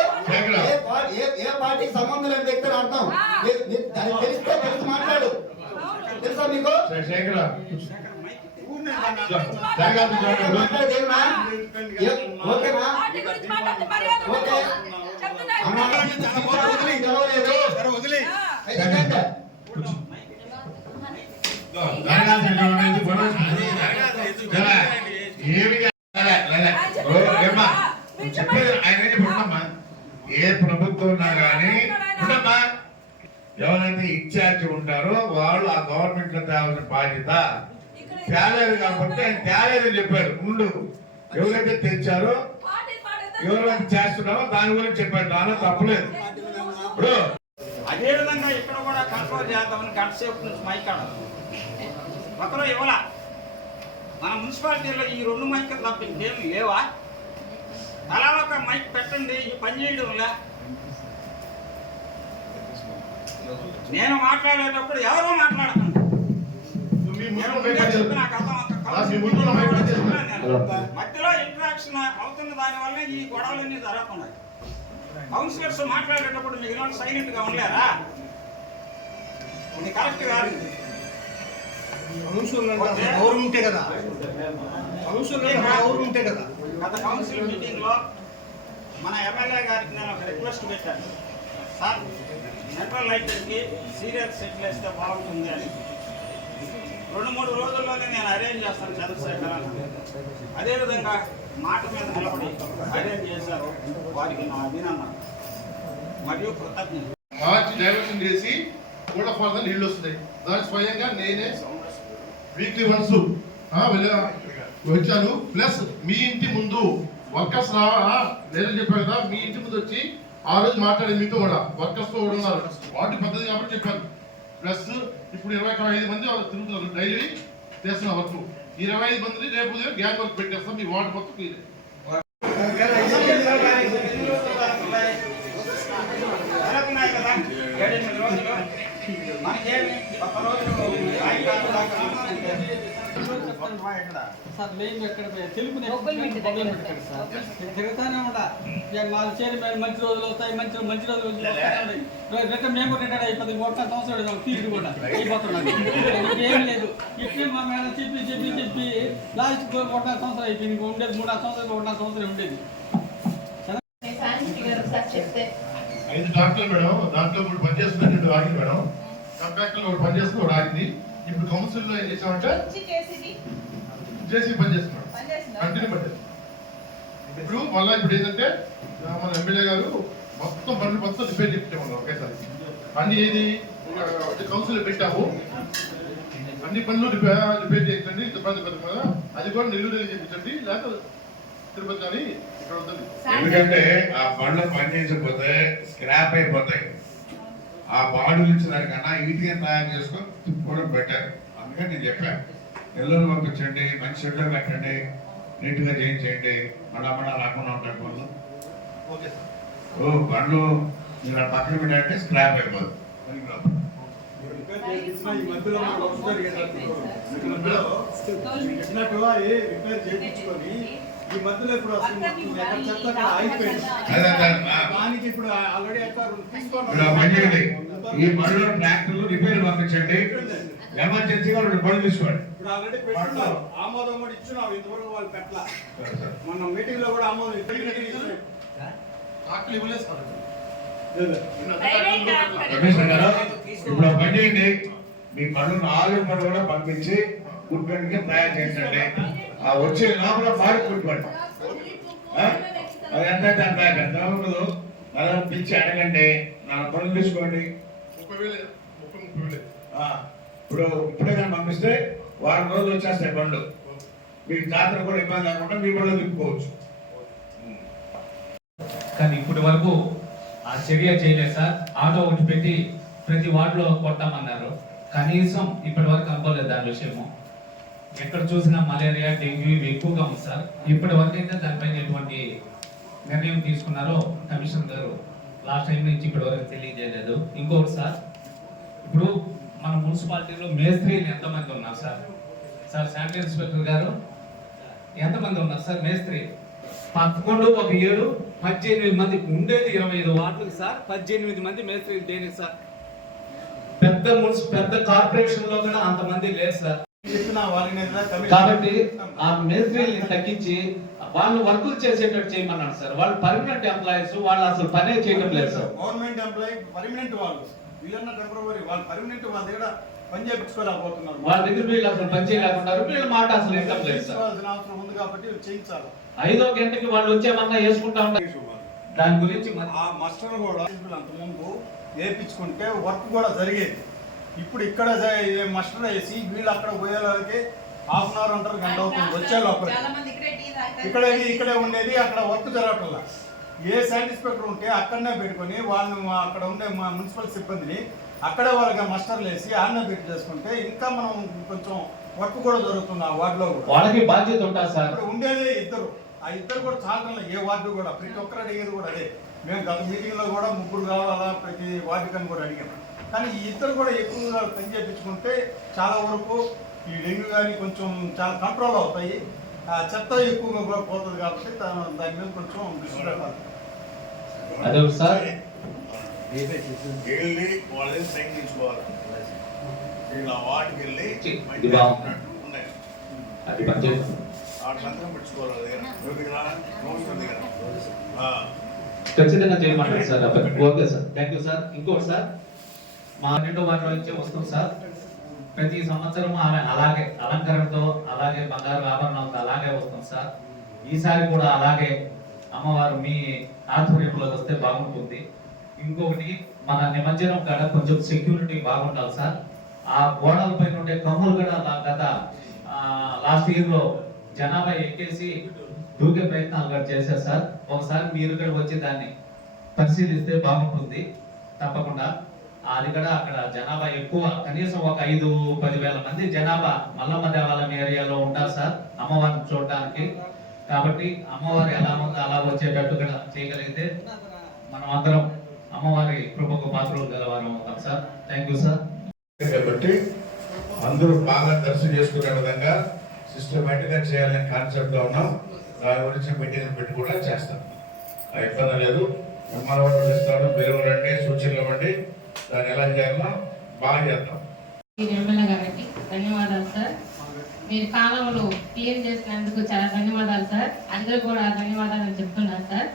ఏ పార్టీకి సంబంధం లేని వ్యక్తి అని అర్థం. దానికి తెలిస్తే తెలిసి మాట్లాడు. తెలుసా మీకు? ఓకేనా? ఓకే. ఏ ప్రభుత్వం ఉన్నా కానీ ఎవరైతే ఇన్ఛార్జ్ ఉంటారో వాళ్ళు ఆ గవర్నమెంట్ లో తేవాల్సిన బాధ్యత. తేలేదు కాబట్టి ఆయన తేలేదని చెప్పాడు. ముందు ఎవరైతే తెచ్చారో ఎవరైతే చేస్తున్నారో దాని గురించి చెప్పాడు. దానిలో తప్పలేదు. ఇప్పుడు అదే విధంగా ఇక్కడ కూడా కంట్రోల్ చేద్దామని గంట సేపు నుంచి మైక్ ఒకరు ఇవ్వాల. మన మున్సిపాలిటీలో ఈ 2 మైకులు తప్ప ఇంకేమి లేవా? అలా ఒక మైక్ పెట్టండి. ఈ పని చేయడంలా నేను మాట్లాడేటప్పుడు ఎవరో మాట్లాడకండి. మధ్యలో ఇంటరాక్షన్ అవుతున్న దాని వల్ల ఈ గొడవలన్నీ జరుగుతున్నాయి. కౌన్సిలర్స్ మాట్లాడేటప్పుడు మిగిలిన సైలెంట్ గా ఉండలేరా? ఇది కరెక్ట్ కాదు. ఉంటే కదా ఉంటే కదా. గత కౌన్సిల్ మీటింగ్ లో మన ఎమ్మెల్యే గారికి నేను ఒక రిక్వెస్ట్ పెట్టాను. సార్ సెంట్రల్ లైబ్రరీకి సీరియల్ సెటిల్ వేస్తే బాగుంటుంది అని. 2-3 రోజుల్లోనే నేను అరేంజ్ చేస్తాను చంద్రశేఖర్. అదేవిధంగా మాట మీద నిలబడి అరేంజ్ చేశారు. వారికి నా అభినందన మరియు కృతజ్ఞత. మార్చి డైవర్షన్ చేసి కూడా ఫార్ నీళ్ళు వస్తున్నాయి. దాని స్వయంగా నేనే వీక్లీ వన్స్ వచ్చాను. ప్లస్ మీ ఇంటి ముందు వర్కర్స్ నేను చెప్పాను కదా, మీ ఇంటి ముందు వచ్చి ఆ రోజు మాట్లాడేది మీతో కూడా వర్కర్స్ తో కూడా ఉన్నారు. వాటి పద్ధతి కాబట్టి చెప్పాను. ప్లస్ ఇప్పుడు 25 మంది వాళ్ళు తిరుగుతున్నారు. డైలీ చేస్తున్న వర్క్ 25 మందిని రేపు ఉదయం గ్యాంగ్ వర్క్ పెట్టేస్తాం. మీ వార్డు మొత్తం మీరే. సార్ మేము ఎక్కడ తెలుగు తిరుగుతానే ఉంటా. మా చైర్మన్ మంచి రోజులు వస్తాయి, మంచి రోజులు రిటర్న్ మేము రిటైర్ అయిపోతుంది. 1 సంవత్సరం తీరు కూడా అయిపోతున్నాం. ఏం లేదు. ఇప్పుడే మా మేడం చెప్పి లాస్ట్ 1 సంవత్సరం అయిపోయింది. ఉండేది 3 సంవత్సరాలు 1 సంవత్సరం ఉండేది. 5 డాక్టర్లు మేడం. దాంట్లో ఇప్పుడు పనిచేస్తున్న 2 ఆగింది మేడం. కాంట్రాక్టర్లు ఒకటి పనిచేస్తూ ఒకటి ఆగింది. ఇప్పుడు కౌన్సిల్లో ఏం చేసామంటే చేసి పనిచేస్తున్నాడు. కంటిన్యూ పనిచేస్తున్నాడు. ఇప్పుడు మళ్ళీ ఇప్పుడు ఏంటంటే మన ఎమ్మెల్యే గారు మొత్తం పనులు మొత్తం రిపేర్ చెప్తామన్నారు ఒకేసారి. అన్ని ఏది కౌన్సిల్ పెట్టాము. అన్ని పనులు రిపేర్ చేయించండి. తిరుపతి కదా అది కూడా నెల్లూరు చేయించండి. లేకపోతే తిరుపతి కానీ ఇక్కడ ఉంటుంది. ఎందుకంటే ఆ బండ్లు పనిచేయకపోతే స్క్రాప్ అయిపోతాయి. ఆ బాడీలు ఇచ్చిన దానికన్నా ఈటీగా తయారు చేసుకొని తిప్పుకోవడం బెటర్. అందుకని నేను చెప్పాను, నెల్లూరు పంపించండి, మంచి షెడ్యూల్ పెట్టండి, నీట్గా చేయించేయండి. మళ్ళా రాకుండా ఉంటాయి పనులు. బండ్లు మీరు పక్కన పెట్టంటే స్క్రాప్ అయిపోతుంది. ఈ మధ్యలో ఇప్పుడు దానికి ఇప్పుడు ఆల్రెడీ ఈ బండ్లో ట్రాక్టర్లు రిపేర్ పంపించండి. ఎమర్జెన్సీగా 2 బండ్లు తీసుకోండి. ఇప్పుడు ఆల్రెడీ పెట్టున్నారు. ఆమోదం కూడా ఇచ్చున్నాం. ఇంతవరకు వాళ్ళు పెట్టలా. మన మీటింగ్ లో కూడా ఆమోదం కమిషనర్ గారు ఇప్పుడు బండి మీ బండ్లు 4 బండ్లు కూడా పంపించి గుడ్డగా తయారు చేయండి. ఆ వచ్చే లోపల బాడీ కుట్టుకోండి. అది ఎంత పెద్ద ఉండదు. అలా పిలిచి అడగండి. 4 పనులు తీసుకోండి. 30,000 ఇప్పుడు ఇప్పుడే కానీ పంపిస్తే వారం రోజులు వచ్చేస్తాయి బండ్లు. మీకు జాతర కూడా ఇబ్బంది లేకుండా మీ బండ్లు తిప్పుకోవచ్చు. కానీ ఇప్పటి వరకు ఆ చర్య చేయలేదు సార్. ఆటో ఒకటి పెట్టి ప్రతి వార్డులో కొట్టామన్నారు. కనీసం ఇప్పటి వరకు అనుకోలేదు దాని విషయము. ఎక్కడ చూసినా మలేరియా, డెంగ్యూ ఇవి ఎక్కువగా ఉంది సార్. ఇప్పటి వరకు అయితే దానిపైన ఎటువంటి నిర్ణయం తీసుకున్నారో కమిషనర్ గారు లాస్ట్ టైం నుంచి ఇప్పటి వరకు తెలియజేయలేదు. ఇంకొకటి సార్, ఇప్పుడు మన మున్సిపాలిటీలో మేస్త్రీలు ఎంతమంది ఉన్నారు సార్? సార్ శానిటరీ ఇన్స్పెక్టర్ గారు ఎంతమంది ఉన్నారు సార్ మేస్త్రి? 11 ఒక 7 18 మంది ఉండేది 25 వార్డులకు సార్. 18 మంది మేస్త్రీలు దేనికి సార్? పెద్ద కార్పొరేషన్ లో కూడా అంతమంది లేదు సార్. కాబట్టి ఆ మేస్త్రీని తగ్గించి వాళ్ళు వర్కులు చేసేటట్టు చేయమన్నాడు సార్. వాళ్ళు పర్మనెంట్ ఎంప్లాయీస్, వాళ్ళు అసలు పనే చేయడం లేదు సార్. గవర్నమెంట్ ఎంప్లాయీ పర్మనెంట్ వాళ్ళు, వీళ్ళన్న టెంపరరీ వాళ్ళు పర్మనెంట్ వాళ్ళ దగ్గర పని చేయించుకోలేకపోతున్నారు. వాళ్ళ దగ్గర వీళ్ళు అసలు పని చేయలేకున్నారు. వీళ్ళ మాట అసలు ఇష్టం లేదు సార్. అవసరం ఉంది కాబట్టి చేయించాలి. 5వ గంటకి వాళ్ళు వచ్చేమన్నా వేసుకుంటా ఉంటారు. దాని గురించి ఆ మస్టర్ కూడా అంతకుముందు వేయించుకుంటే వర్క్ కూడా జరిగేది. ఇప్పుడు ఇక్కడ మస్టర్ వేసి వీళ్ళు అక్కడ పోయేలాగే హాఫ్ అన్ అవర్ అంటారు, గంట అవుతుంది వచ్చే లోపల. ఇక్కడే ఉండేది, అక్కడ వర్క్ జరగట్లా. ఏ శానిటరీ ఇన్స్పెక్టర్ ఉంటే అక్కడనే పెట్టుకొని వాళ్ళని అక్కడ ఉండే మా మున్సిపల్ సిబ్బందిని అక్కడే వాళ్ళకి మస్టర్లు వేసి ఆడనే పెట్టి చేసుకుంటే ఇంకా మనం కొంచెం వర్క్ కూడా జరుగుతుంది ఆ వార్డులో కూడా. వాళ్ళకి బాధ్యత ఉంటుంది సార్. ఇప్పుడు ఉండేది ఇద్దరు, ఆ ఇద్దరు కూడా చాలా ఏ వార్డు కూడా ప్రతి ఒక్కరు అడిగేది కూడా అదే. మేము గత మీటింగ్లో కూడా 3 కావాలా ప్రతి వార్డుకని కూడా అడిగాం. కానీ ఈ ఇద్దరు కూడా ఎక్కువగా పని చేయించుకుంటే చాలా వరకు ఈ డెంగ్యూ కానీ కొంచెం చాలా కంట్రోల్ అవుతాయి. చెత్త ఎక్కువగా కూడా పోతుంది కాబట్టి దాని మీద కొంచెం దృష్టి పెట్టాలి. అదే సార్ వెళ్ళి వాళ్ళని సైన్ తీసుకోవాలి. వీళ్ళ వాటికి వెళ్ళి ఉన్నాయి అది పనిచేస్తుంది. ఆ సంతకం పెట్టుకోవాలి దగ్గర. ఖచ్చితంగా చేయమంటారు sir. Okay sir, thank you sir. ఇంకోటి సార్, మా 2వ వార్డు నుంచి వస్తుంది సార్. ప్రతి సంవత్సరం ఆమె అలాగే అలంకరణతో, అలాగే బంగారు ఆభరణాలతో అలాగే వస్తుంది సార్. ఈసారి కూడా అలాగే అమ్మవారు మీ ఆధ్వర్యంలో వస్తే బాగుంటుంది. ఇంకొకటి, మన నిమజ్జనం కాడ కొంచెం సెక్యూరిటీ బాగుండాలి సార్. ఆ గోడలపై ఉండే కమ్ములు కూడా గత లాస్ట్ ఇయర్ లో జనాభా ఎక్కేసి దూకే ప్రయత్నాలు కూడా చేశారు సార్. ఒకసారి మీరు ఇక్కడ వచ్చి దాన్ని పరిశీలిస్తే బాగుంటుంది తప్పకుండా. అది కూడా అక్కడ జనాభా ఎక్కువ, కనీసం ఒక 5-10 వేల మంది జనాభా మల్లమ్మ దేవాలయం ఏరియాలో ఉంటారు సార్ అమ్మవారిని చూడడానికి. కాబట్టి అమ్మవారి ఎలా ఉందో అలా వచ్చేటట్టు కూడా చేయగలిగితే మనం అందరం అమ్మవారి కృపకు పాత్రలు గలవారం అవుతాం సార్. Thank you sir. కాబట్టి అందరూ బాగా దర్శనం చేసుకునే విధంగా సిస్టమేటిక్ గా చేయాలనే కాన్సెప్ట్ లో ఉన్నాం. దాని గురించి మీటింగ్ పెట్టి కూడా చేస్తాం. ఇబ్బంది లేదు. మిమ్మల్ని ఇస్తాడు, మీరు రండి, సూచనలు ఇవ్వండి, దాన్ని ఎలా చేయాలో బాగా చేద్దాం. నిర్మల గారికి ధన్యవాదాలు సార్. మీరు కాలంలో క్లీన్ చేసినందుకు చాలా ధన్యవాదాలు సార్. అందరూ కూడా ధన్యవాదాలు చెప్తున్నారు సార్.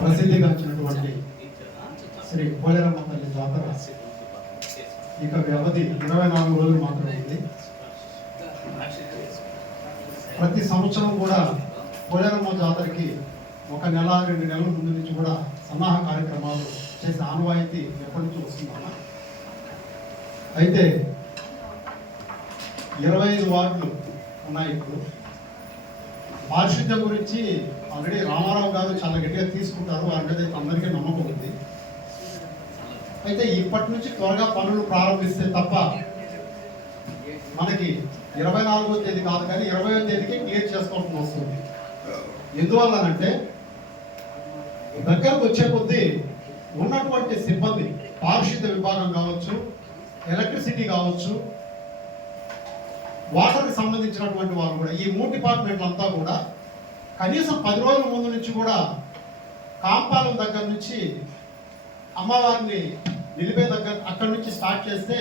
ప్రసిద్ధిగాంచినటువంటి శ్రీ పోలేరమ్మ తల్లి జాతర ఇక వ్యవధి 24 రోజులు మాత్రమే ఉంది. ప్రతి సంవత్సరం కూడా పోలేరమ్మ జాతరకి 1 నెల 2 నెలల ముందు నుంచి కూడా సన్నాహ కార్యక్రమాలు చేసే ఆనవాయితీ ఎప్పటి నుంచి వస్తుందన్న. అయితే 25 వార్డులు ఉన్నాయి. ఇప్పుడు పారిశుద్ధ్యం గురించి ఆల్రెడీ రామారావు గారు చాలా గట్టిగా తీసుకుంటారు, వారి మీద అందరికీ నమ్మకం ఉంది. అయితే ఇప్పటి నుంచి త్వరగా పనులు ప్రారంభిస్తే తప్ప మనకి 24వ తేదీ కాదు కానీ 20వ తేదీకి క్లియర్ చేసుకోవాల్సి వస్తుంది. ఎందువల్లనంటే దగ్గరకు వచ్చే కొద్దీ ఉన్నటువంటి సిబ్బంది, పారిశుద్ధ్య విభాగం కావచ్చు, ఎలక్ట్రిసిటీ కావచ్చు, వాటర్కి సంబంధించినటువంటి వారు కూడా, ఈ 3 డిపార్ట్మెంట్లు అంతా కూడా కనీసం 10 రోజుల ముందు నుంచి కూడా కాంపాలం దగ్గర నుంచి అమ్మవారిని నిలిపే దగ్గర అక్కడి నుంచి స్టార్ట్ చేస్తే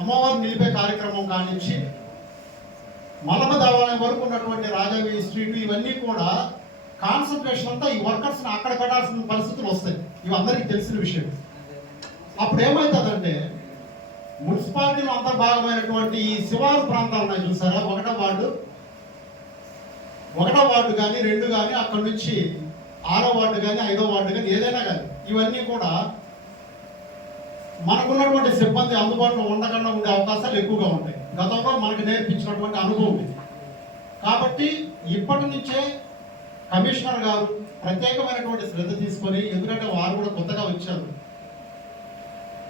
అమ్మవారిని నిలిపే కార్యక్రమం కానించి మల్లమ్మ దేవాలయం వరకు ఉన్నటువంటి రాజావి స్ట్రీట్ ఇవన్నీ కూడా కాన్సన్ట్రేషన్ అంతా ఈ వర్కర్స్ని అక్కడ పెట్టాల్సిన పరిస్థితులు వస్తాయి. ఇవి అందరికీ తెలిసిన విషయం. అప్పుడు ఏమవుతుందంటే మున్సిపాలిటీలో అంతర్భాగమైనటువంటి ఈ శివారు ప్రాంతాలు ఉన్నాయి చూసారా, 1వ వార్డు కానీ 2 కానీ అక్కడి నుంచి 6వ వార్డు కానీ 5వ వార్డు కానీ ఏదైనా కానీ ఇవన్నీ కూడా మనకున్నటువంటి సిబ్బంది అందుబాటులో ఉండకుండా ఉండే అవకాశాలు ఎక్కువగా ఉంటాయి. గతంలో మనకు నేర్పించినటువంటి అనుభవం ఇది. కాబట్టి ఇప్పటి నుంచే కమిషనర్ గారు ప్రత్యేకమైనటువంటి శ్రద్ధ తీసుకొని, ఎందుకంటే వారు కూడా కొత్తగా వచ్చారు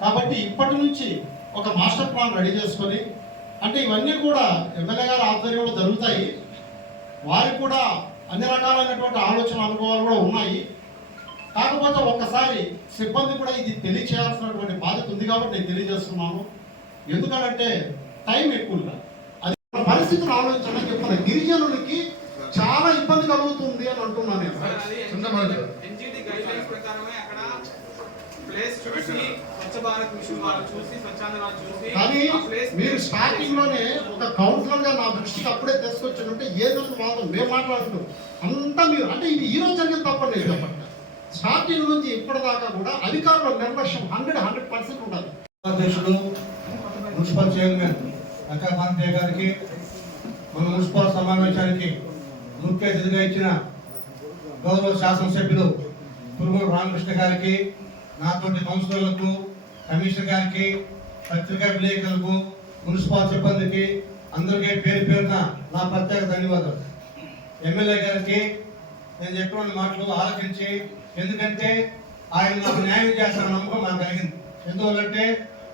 కాబట్టి ఇప్పటి నుంచి ఒక మాస్టర్ ప్లాన్ రెడీ చేసుకొని, అంటే ఇవన్నీ కూడా ఎమ్మెల్యే గారి ఆధ్వర్యంలో జరుగుతాయి. వారికి కూడా అన్ని రకాలైనటువంటి ఆలోచన అనుభవాలు కూడా ఉన్నాయి. కాకపోతే ఒక్కసారి సిబ్బంది కూడా ఇది తెలియచేయాల్సినటువంటి బాధ్యత ఉంది కాబట్టి నేను తెలియజేస్తున్నాను. ఎందుకంటే టైం ఎక్కువ, అది పరిస్థితులు ఆలోచించడం చెప్తాను. గిరిజనులకి చాలా ఇబ్బంది కలుగుతుంది అని అంటున్నాను నేను. ఎన్జిటి గైడ్లైన్స్ ప్రకారమే అక్కడ ప్లేస్ చూసి స్వచ్ఛ భారత్ మిషన్ వాళ్ళు చూసి స్వచ్ఛాంధ్ర వాళ్ళు చూసి కానీ ఆ ప్లేస్ మీరు స్టార్టింగ్ లోనే ఒక కౌన్సిలర్ గా నా దృష్టికి అప్పుడే తీసుకొచ్చారంటే ఏదైనా వాదం మేము మాట్లాడుతున్నాం అంతా మీరు, అంటే ఇది ఈ రోజు జరిగిన తప్పండి చెప్పండి. స్టార్టింగ్ నుంచి ఇప్పటిదాకా కూడా అధికారుల నిర్లక్ష్యం 100% ఉండాలి. అధ్యక్షుడు మున్సిపల్ చైర్మన్ లక్ష్మణ్ గారికి, మన మున్సిపల్ సమావేశానికి ముఖ్య అతిథిగా ఇచ్చిన గౌరవ శాసనసభ్యులు పురుగూరు రామకృష్ణ గారికి, నాతోటి కౌన్సిలర్లకు, కమిషనర్ గారికి, పత్రికా విలేకరులకు, మున్సిపల్ సిబ్బందికి అందరికీ పేరు పేరున నా ప్రత్యేక ధన్యవాదాలు. ఎమ్మెల్యే గారికి నేను చెప్పిన మాటలు ఆలోచించి, ఎందుకంటే ఆయన నాకు న్యాయం చేస్తాన నమ్మకం నాకు కలిగింది. ఎందువల్లంటే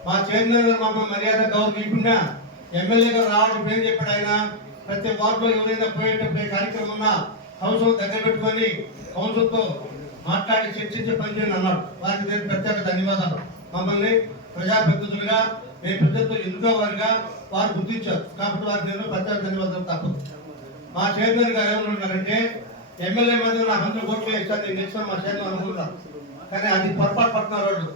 మా చైర్మన్ గారు మమ్మల్ని మర్యాద గౌరవం ఇప్పుడున్నా ఎమ్మెల్యే గారు రావడం ఏం చెప్పాడు, ఆయన ప్రతి వార్డులో ఎవరైనా పోయేటప్పుడు కార్యక్రమం ఉన్నా కౌన్సిల్ దగ్గర పెట్టుకొని కౌన్సిల్తో మాట్లాడి చర్చించి పనిచేయండి అన్నాడు. వారికి నేను ప్రత్యేక ధన్యవాదాలు. మమ్మల్ని ప్రజాప్రతినిధులుగా మేము ప్రజలతో ఎన్నుకోవాలిగా వారు గుర్తించారు కాబట్టి వారికి నేను ప్రత్యేక ధన్యవాదాలు తప్పదు. మా చైర్మన్ గారు ఏమన్నారంటే, ఎమ్మెల్యే మంది నాకు 100 కోట్లు ఇస్తాను నేను ఇస్తాను మా చైర్మన్ అనుకుంటున్నాను. కానీ అది పొరపాటు పడుతున్నారు వాళ్ళు.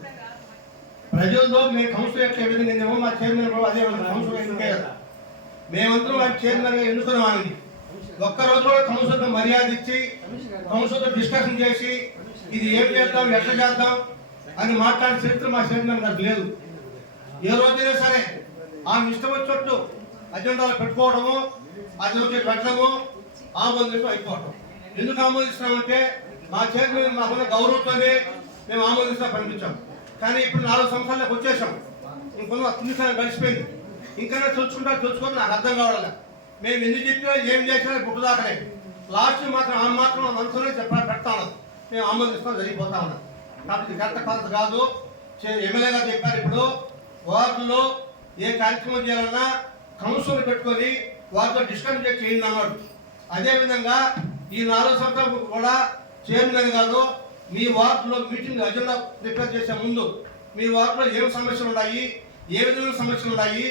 ప్రజలతో మేము కౌన్సిల్ ఎట్లా విధంగా మా చైర్మన్ కూడా అదే కౌన్సిల్ ఎన్నికయ్యారు. మేమందరం వారి చైర్మన్ గా ఎన్నుకున్న వాళ్ళని ఒక్కరోజు కూడా కౌన్సిల్తో మర్యాద ఇచ్చి కౌన్సిల్తో డిస్కషన్ చేసి ఇది ఏం చేద్దాం ఎట్లా చేద్దాం అని మాట్లాడే చరిత్ర మా చైర్మన్ గారికి లేదు. ఏ రోజైనా సరే ఆమె ఇష్టం వచ్చినట్టు అజెండాలు పెట్టుకోవడము, అది వచ్చి పెట్టడము, ఆమోదించడం అయిపోవడం. ఎందుకు ఆమోదిస్తున్నామంటే మా చైర్మన్ మాకున్న గౌరవంతోనే మేము ఆమోదిస్తా పంపించాం. కానీ ఇప్పుడు 4 సంవత్సరాలకు వచ్చేసాం, ఇంకొన్న 9 సంవత్సరాలు గడిచిపోయింది. ఇంకా తెలుసుకుంటే నాకు అర్థం కావాల. మేము ఎందుకు చెప్పినా ఏం చేసినా పుట్టుదాకలే లాస్ట్ మాత్రం ఆమె మాత్రం మనసులో పెడతాను, మేము ఆమోదిస్తాం జరిగిపోతా ఉన్నాం. కాబట్టి కరెక్ట్ పద్ధతి కాదు. ఎమ్మెల్యే గారు చెప్పారు, ఇప్పుడు వార్డులో ఏ కార్యక్రమం చేయాలన్నా కౌన్సిల్ పెట్టుకొని వారితో డిస్కషన్ చేయండి అన్నాడు. అదేవిధంగా ఈ 4 సంవత్సరాలు కూడా చైర్మన్ గారు మీ వార్డులో మీటింగ్ అజెండా ప్రిపేర్ చేసే ముందు మీ వార్డులో ఏం సమస్యలు ఉన్నాయి, ఏ విధమైన సమస్యలు ఉన్నాయి,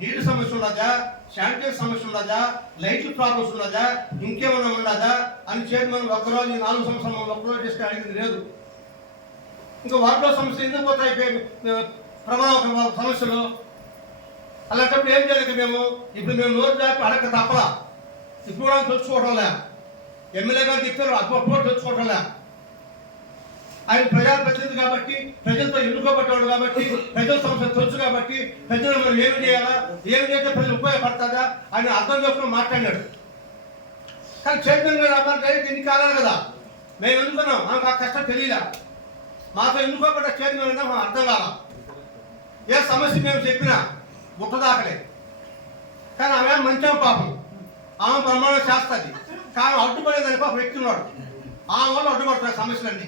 నీటి సమస్య ఉన్నదా, శానిటరీ సమస్య ఉన్నదా, లైట్ ప్రాబ్లమ్స్ ఉన్నదా, ఇంకేమైనా ఉన్నదా అని చైర్మన్ ఒక్కరోజు ఈ 4 సంవత్సరాలు ఒక్కరోజు డిస్కస్ అడిగింది లేదు. ఇంకా వార్డులో సమస్య ఎందుకు పోతాయి ప్రమాద సమస్యలు. అలాంటప్పుడు ఏం చేయాలి మేము? ఇప్పుడు మేము నోరు దాపి అడగ తప్పలా, ఇప్పుడు కూడా తెచ్చుకోవడంలే. ఎమ్మెల్యే గారు చెప్పారు అప్పుడు తెచ్చుకోవడంలే. ఆయన ప్రజాప్రతినిధి కాబట్టి, ప్రజలతో ఎన్నుకోబడ్డాడు కాబట్టి, ప్రజల సమస్య తెలుసు కాబట్టి, ప్రజలు మనం ఏమి చేయాలా, ఏమి చేస్తే ప్రజలు ఉపయోగపడుతుందా ఆయన అర్థం చేసుకుని మాట్లాడాడు. కానీ చైర్మన్ గారు అమ్మాయి ఎన్ని కాలాలు కదా మేము ఎన్నుకున్నాం, మాకు ఆ కష్టం తెలియదా. మాతో ఎన్నుకోబడ్డ చైర్మన్ అయినా మాకు అర్థం కాల. ఏ సమస్య మేము చెప్పినా ముట్టదాకలే. కానీ ఆమె మంచి పాపం, ఆమె ప్రమాణం చేస్తుంది. కానీ అడ్డుపడేదని పాపం వ్యక్తి ఉన్నాడు, ఆమె వల్ల అడ్డుపడుతున్నాయి సమస్యలన్నీ.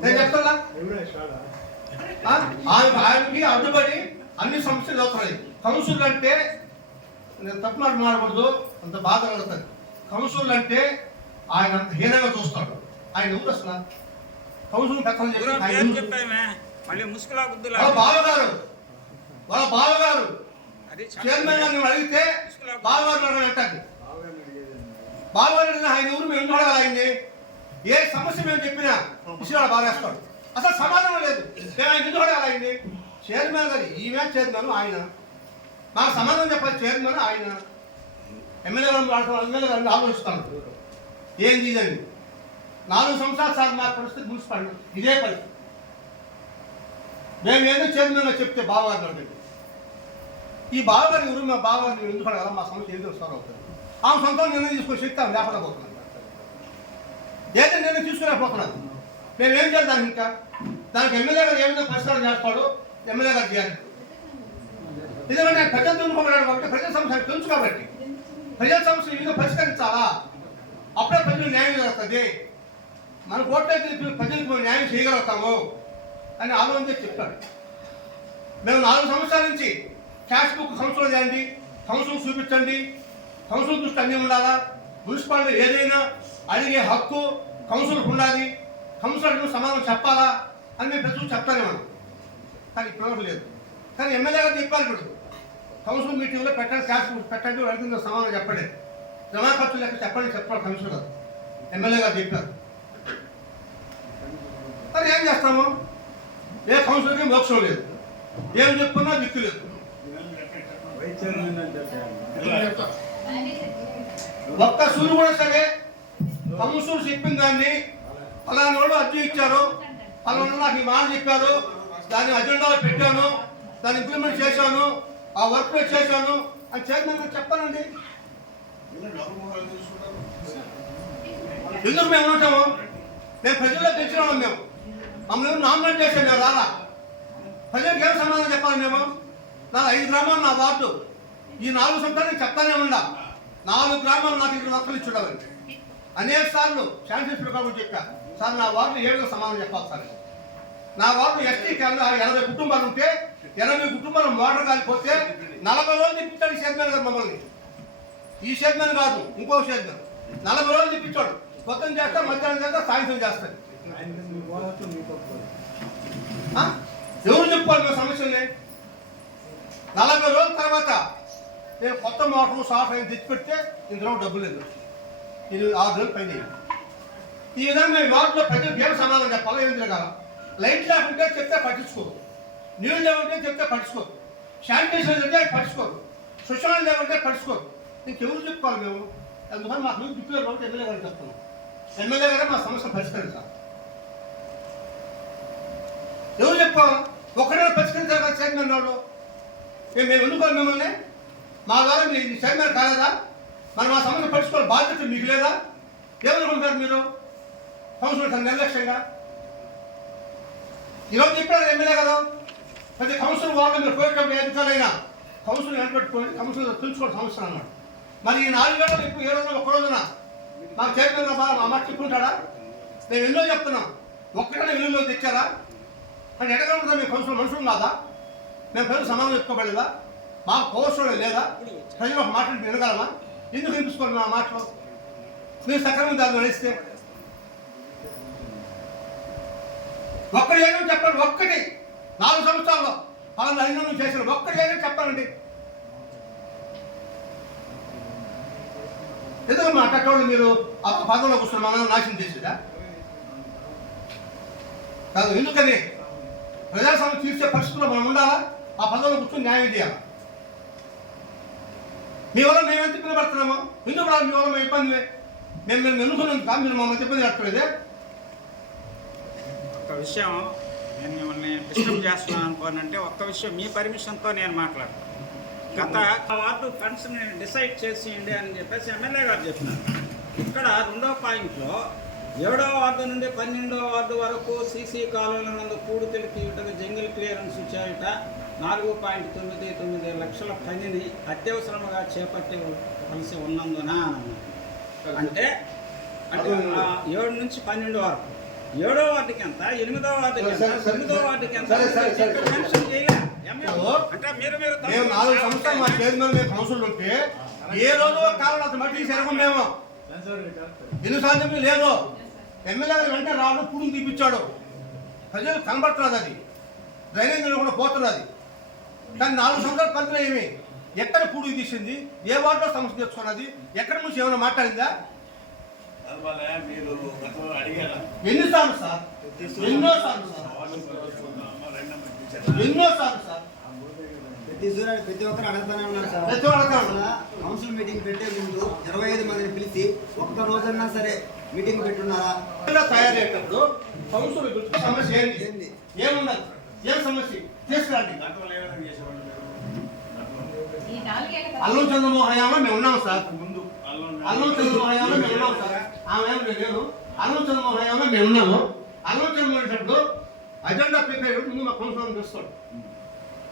నేను చెప్తున్నా ఆయనకి అడ్డుపడి అన్ని సమస్యలు అవుతున్నాయి. కౌన్సిల్ అంటే నేను తప్పు మాట మాడకూడదు, అంత బాధ కలుగుతుంది. కౌన్సిల్ అంటే ఆయన అంత హీనంగా చూస్తాడు. ఆయన ఊరు అసలు కౌన్సిల్ పెత్తనం చెప్పి వాళ్ళ బావగారు చైర్మన్ గారిని అడిగితే బావగారు అంటారు. బావగారు ఆయన ఊరు మేము ఎందుకు అడగాలి? ఆయన్ని ఏ సమస్య మేము చెప్పినా విషయాలు బాగేస్తాడు. అసలు సమాధానం లేదు. నేను ఆయన ఎందుకు అడగాలి? ఆయన్ని చైర్మన్ గారు, ఈమె చైర్మన్ ఆయన, మాకు సమాధానం చెప్పాలి. చైర్మన్ ఆయన, ఎమ్మెల్యే గారు ఆలోచిస్తాను ఏం చేయాలి. 4 సంవత్సరాలు సార్ మా పరిస్థితి మున్సిపాలిటీ ఇదే పరిస్థితి. మేము ఏదో చైర్మన్ చెప్తే బావగారు అంటే ఈ బావగారి ఊరు మా బావగారిని ఎందుకు అడగాలి? మా సమస్య ఏదో సార్ అవుతుంది. ఆమె సొంతం నిర్ణయం తీసుకొని చెప్తాం లేకుండా పోతున్నాం. ఏదో నిర్ణయం తీసుకురాకపోతున్నాను. మేము ఏం చేద్దాం? ఇంకా దానికి ఎమ్మెల్యే గారు ఏమైనా పరిష్కారం చేస్తాడు, ఎమ్మెల్యే గారు చేయాలి. ఎందుకంటే ప్రజలు తెలుసుకోబడ్డాడు కాబట్టి, ప్రజల సమస్యలు తెలుసు కాబట్టి ప్రజల సమస్యలు ఇంకా పరిష్కరించాలా, అప్పుడే ప్రజలు న్యాయం జరుగుతుంది. మన కోట్లయితే ప్రజలకు మనం న్యాయం చేయగలుగుతాము అని ఆలోచన చెప్పాడు. మేము 4 సంవత్సరాల నుంచి క్యాష్ బుక్ కౌన్సిల్ చేయండి, కౌన్సిల్ చూపించండి, కౌన్సిల్ దృష్టి అన్నీ ఉండాలా, మున్సిపాలిటీ ఏదైనా అడిగే హక్కు కౌన్సిల్కి ఉండాలి, కౌన్సిలర్కి సమాధానం చెప్పాలా అని మేము ప్రజలు చెప్తానే ఉన్నాం. కానీ ఇప్పుడు లేదు. కానీ ఎమ్మెల్యే గారు చెప్పారు, ఇప్పుడు కౌన్సిల్ మీటింగ్లో పెట్టండి, క్యాష్ బుక్ పెట్టండి, అడిగిన సమాధానం చెప్పండి, జమా ఖర్చు లెక్క చెప్పాలి కమిషనర్ గారు, ఎమ్మెల్యే గారు చెప్పారు. మరి ఏం చేస్తాము? ఏ కౌన్సిలర్కి మోక్షం లేదు, ఏం చెప్పుకున్నా దిక్కు లేదు. ఒక్క సూర్యు కూడా సరే కౌన్సిల్ చెప్పిన దాన్ని ఫలానా వాళ్ళు అర్జీ ఇచ్చారు, ఫలానా నాకు ఈ మాట చెప్పారు, దాన్ని అజెండాలో పెట్టాను, దాన్ని ఇంప్లిమెంట్ చేశాను, ఆ వర్క్ చేశాను అని చైర్మన్ గారు చెప్పానండి. ఎందుకు మేము ఉంటాము? మేము ప్రజల్లో తెచ్చిన వాళ్ళం, మేము మమ్మల్ని నామినేట్ చేసాం, మేము రాలా. ప్రజలకు ఏం సమాధానం చెప్పాలి? మేము నా 5 గ్రామాలు నా వార్డు, ఈ 4 సంవత్సరాలు చెప్తానే ఉండా, 4 గ్రామాలు నాకు 2 లక్షలు ఇచ్చుండాలి. అనేక సార్లు శాంతిస్పీకర్ కాబట్టి చెప్పా, సార్ నా వార్డు 7 సమాధానం చెప్పాలి సార్. నా వార్డు ఎస్టీ కేంద్ర 80 కుటుంబాలు ఉంటే 80 కుటుంబాలు మోటార్ కాలిపోతే 40 రోజులు తిప్పించాడు ఈ చైర్మన్ గారు మమ్మల్ని. ఈ చైర్మన్ కాదు, ఇంకో చైర్మన్ 40 రోజులు తిప్పించాడు. పొద్దున చేస్తా, మధ్యాహ్నం చేస్తా, సాయంత్రం చేస్తాడు. ఎవరు చెప్పుకోవాలి మా సమస్యల్ని? 40 రోజుల తర్వాత నేను కొత్త మోటార్లు సాఫ్ట్వేర్ తెచ్చిపెడితే ఇందులో డబ్బులు లేదు, ఇది 6 రోజులు పైన. ఈ విధంగా ఈ వార్డులో ప్రజలకు ఏం సమాధానం చెప్పాలో ఏం తిరగాల? లైట్ లేకుంటే చెప్తే పట్టించుకోరు, నీళ్ళు లేకుంటే చెప్తే పట్టించుకోరు, శానిటైజర్ అంటే పట్టించుకోరు, శుశ్రూష లేకుంటే పట్టించుకోరు. ఇంకెవరు చెప్పుకోవాలి మేము? అందుకని మాకు మీకు దిక్కులేదు కాబట్టి ఎమ్మెల్యే గారికి చెప్తున్నాం. ఎమ్మెల్యే గారే మా సమస్య పరిష్కరించాలి. ఎవరు చెప్పుకోవాలా? ఒక్కడే పరిష్కరించాలి కదా చైర్మన్ రాడు. మేము ఎన్నుకోవాలి మిమ్మల్ని, మా ద్వారా మీరు చైర్మన్ కాలేదా? మరి మా సమస్య పరిష్కరించుకోవాలి బాధ్యత మీకు లేదా? ఏమనుకుంటారు మీరు? కౌన్సిలర్ నిర్లక్ష్యంగా ఈరోజు చెప్పారు ఎమ్మెల్యే కదా, ప్రతి కౌన్సిల్ వాళ్ళు మీరు పోయేటప్పుడు ఏ అధికారులైనా కౌన్సిల్ వెనపెట్టుకోండి, కౌన్సిల్ తెలుసుకోవడం సమస్య అన్నాడు. మరి ఈ 4 గంటలు ఇప్పుడు ఏ రోజున ఒక్క రోజున మాకు చైర్మన్ మా మాట చెప్పుకుంటాడా? మేము ఎన్నో చెప్తున్నాం, ఒక్కడైనా వెలుగులో తెచ్చారా అంటే ఎడగలుగుతా? మేము కౌన్సిల్ మనుషులు కాదా? మేము ప్రజలు సమాధానం చెప్పుకోబడలేదా? మాకు కౌన్సిల్ లేదా? ప్రజలు ఒక మాట వినగలమా? ఎందుకు వినిపించుకోవాలి మా మాటలో? మీరు సక్రమంగా దాన్ని నడిస్తే ఒక్కటి ఏమో చెప్పండి. ఒక్కటి 4 సంవత్సరాల్లో 15 చేసిన ఒక్కటి ఏమో చెప్పాలండి. ఎందుకు మాట్లాడేవాళ్ళు మీరు ఆ పదంలో కూర్చొని మనం నాశనం చేసేదా కాదు? ఎందుకని ప్రజా సమస్య తీర్చే పరిస్థితుల్లో మనం ఉండాలా? ఆ పదంలో కూర్చొని న్యాయం చేయాలి. మీ వల్ల మేము ఎంత ఇబ్బంది పడుతున్నామో, ఎందుకు రాదు? మీ వల్ల మేము ఇబ్బంది మేము ఎన్నుకున్నందుకు మీరు మమ్మల్ని ఇబ్బంది పట్టలేదే? ఒక్క విషయం నేను మిమ్మల్ని డిస్టర్బ్ చేస్తున్నాను అనుకోనంటే, ఒక్క విషయం మీ పర్మిషన్తో నేను మాట్లాడతాను. గత వార్డు ఫండ్స్ని డిసైడ్ చేసేయండి అని చెప్పేసి ఎమ్మెల్యే గారు చెప్పినారు. ఇక్కడ 2వ పాయింట్లో 7వ వార్డు నుండి 12వ వార్డు వరకు సీసీ కాలువల నందు పూడితలు తీయటకు జంగిల్ క్లియరెన్స్ ఇచ్చాయట. 4.99 లక్షల పనిని అత్యవసరంగా చేపట్టవలసి ఉన్నందున అంటే 7 నుంచి 12 వరకు 7వ వార్డుకి ఎంత, 8వ వార్డుకి ఎంత, 9వ వార్డుకి ఎంత మెన్షన్ చేయలే. అంటే మీరు 4 సంవత్సరాలు మా చైర్మన్ మేము కౌన్సిల్ ఉంటే ఏ రోజు కావాలి అంత మట్టి జరగం. మేము ఎన్నిసార్లు లేదు, ఎమ్మెల్యే వెంటనే రావడం పూడిని తీపిచ్చాడు. ప్రజలు కనబడుతున్నది, అది డ్రైనేజ్ కూడా పోతున్నది. కానీ 4 సంవత్సరాల పరిధిలో ఏమి ఎక్కడ పూడికి తీసింది, ఏ వార్డులో సమస్య తెచ్చుకున్నది, ఎక్కడ నుంచి ఏమైనా మాట్లాడిందా? ఎన్నిసార్లు సార్? ఎన్నోసార్లు సార్, ఎన్నోసార్లు సార్. ప్రతి ఒక్కరు అడుగుతానే ఉన్నారు సార్. కౌన్సిల్ మీటింగ్ పెట్టే ముందు 25 మందిని పిలిచి ఒక్క రోజన్నా సరే మీటింగ్ పెట్టున్నారా? తయారయ్యేటప్పుడు కౌన్సిల్ సమస్య ఏంటి, ఏమున్నది, ఏం సమస్య తీసుకురండి. అల్లం చంద్రమోహన్ హయాంలో మేము ఉన్నాం సార్. అల్లం చంద్రమోహన్ హయాంలో మేము ఉన్నాం సార్. ఆమె లేదు, అల్లం చంద్రమోహన్ హయాంలో మేము ఉన్నాము. అల్లం చంద్రమోహన్ అజెండా ప్రిపేర్ ముందు మా కౌన్సిలర్ చూస్తాడు.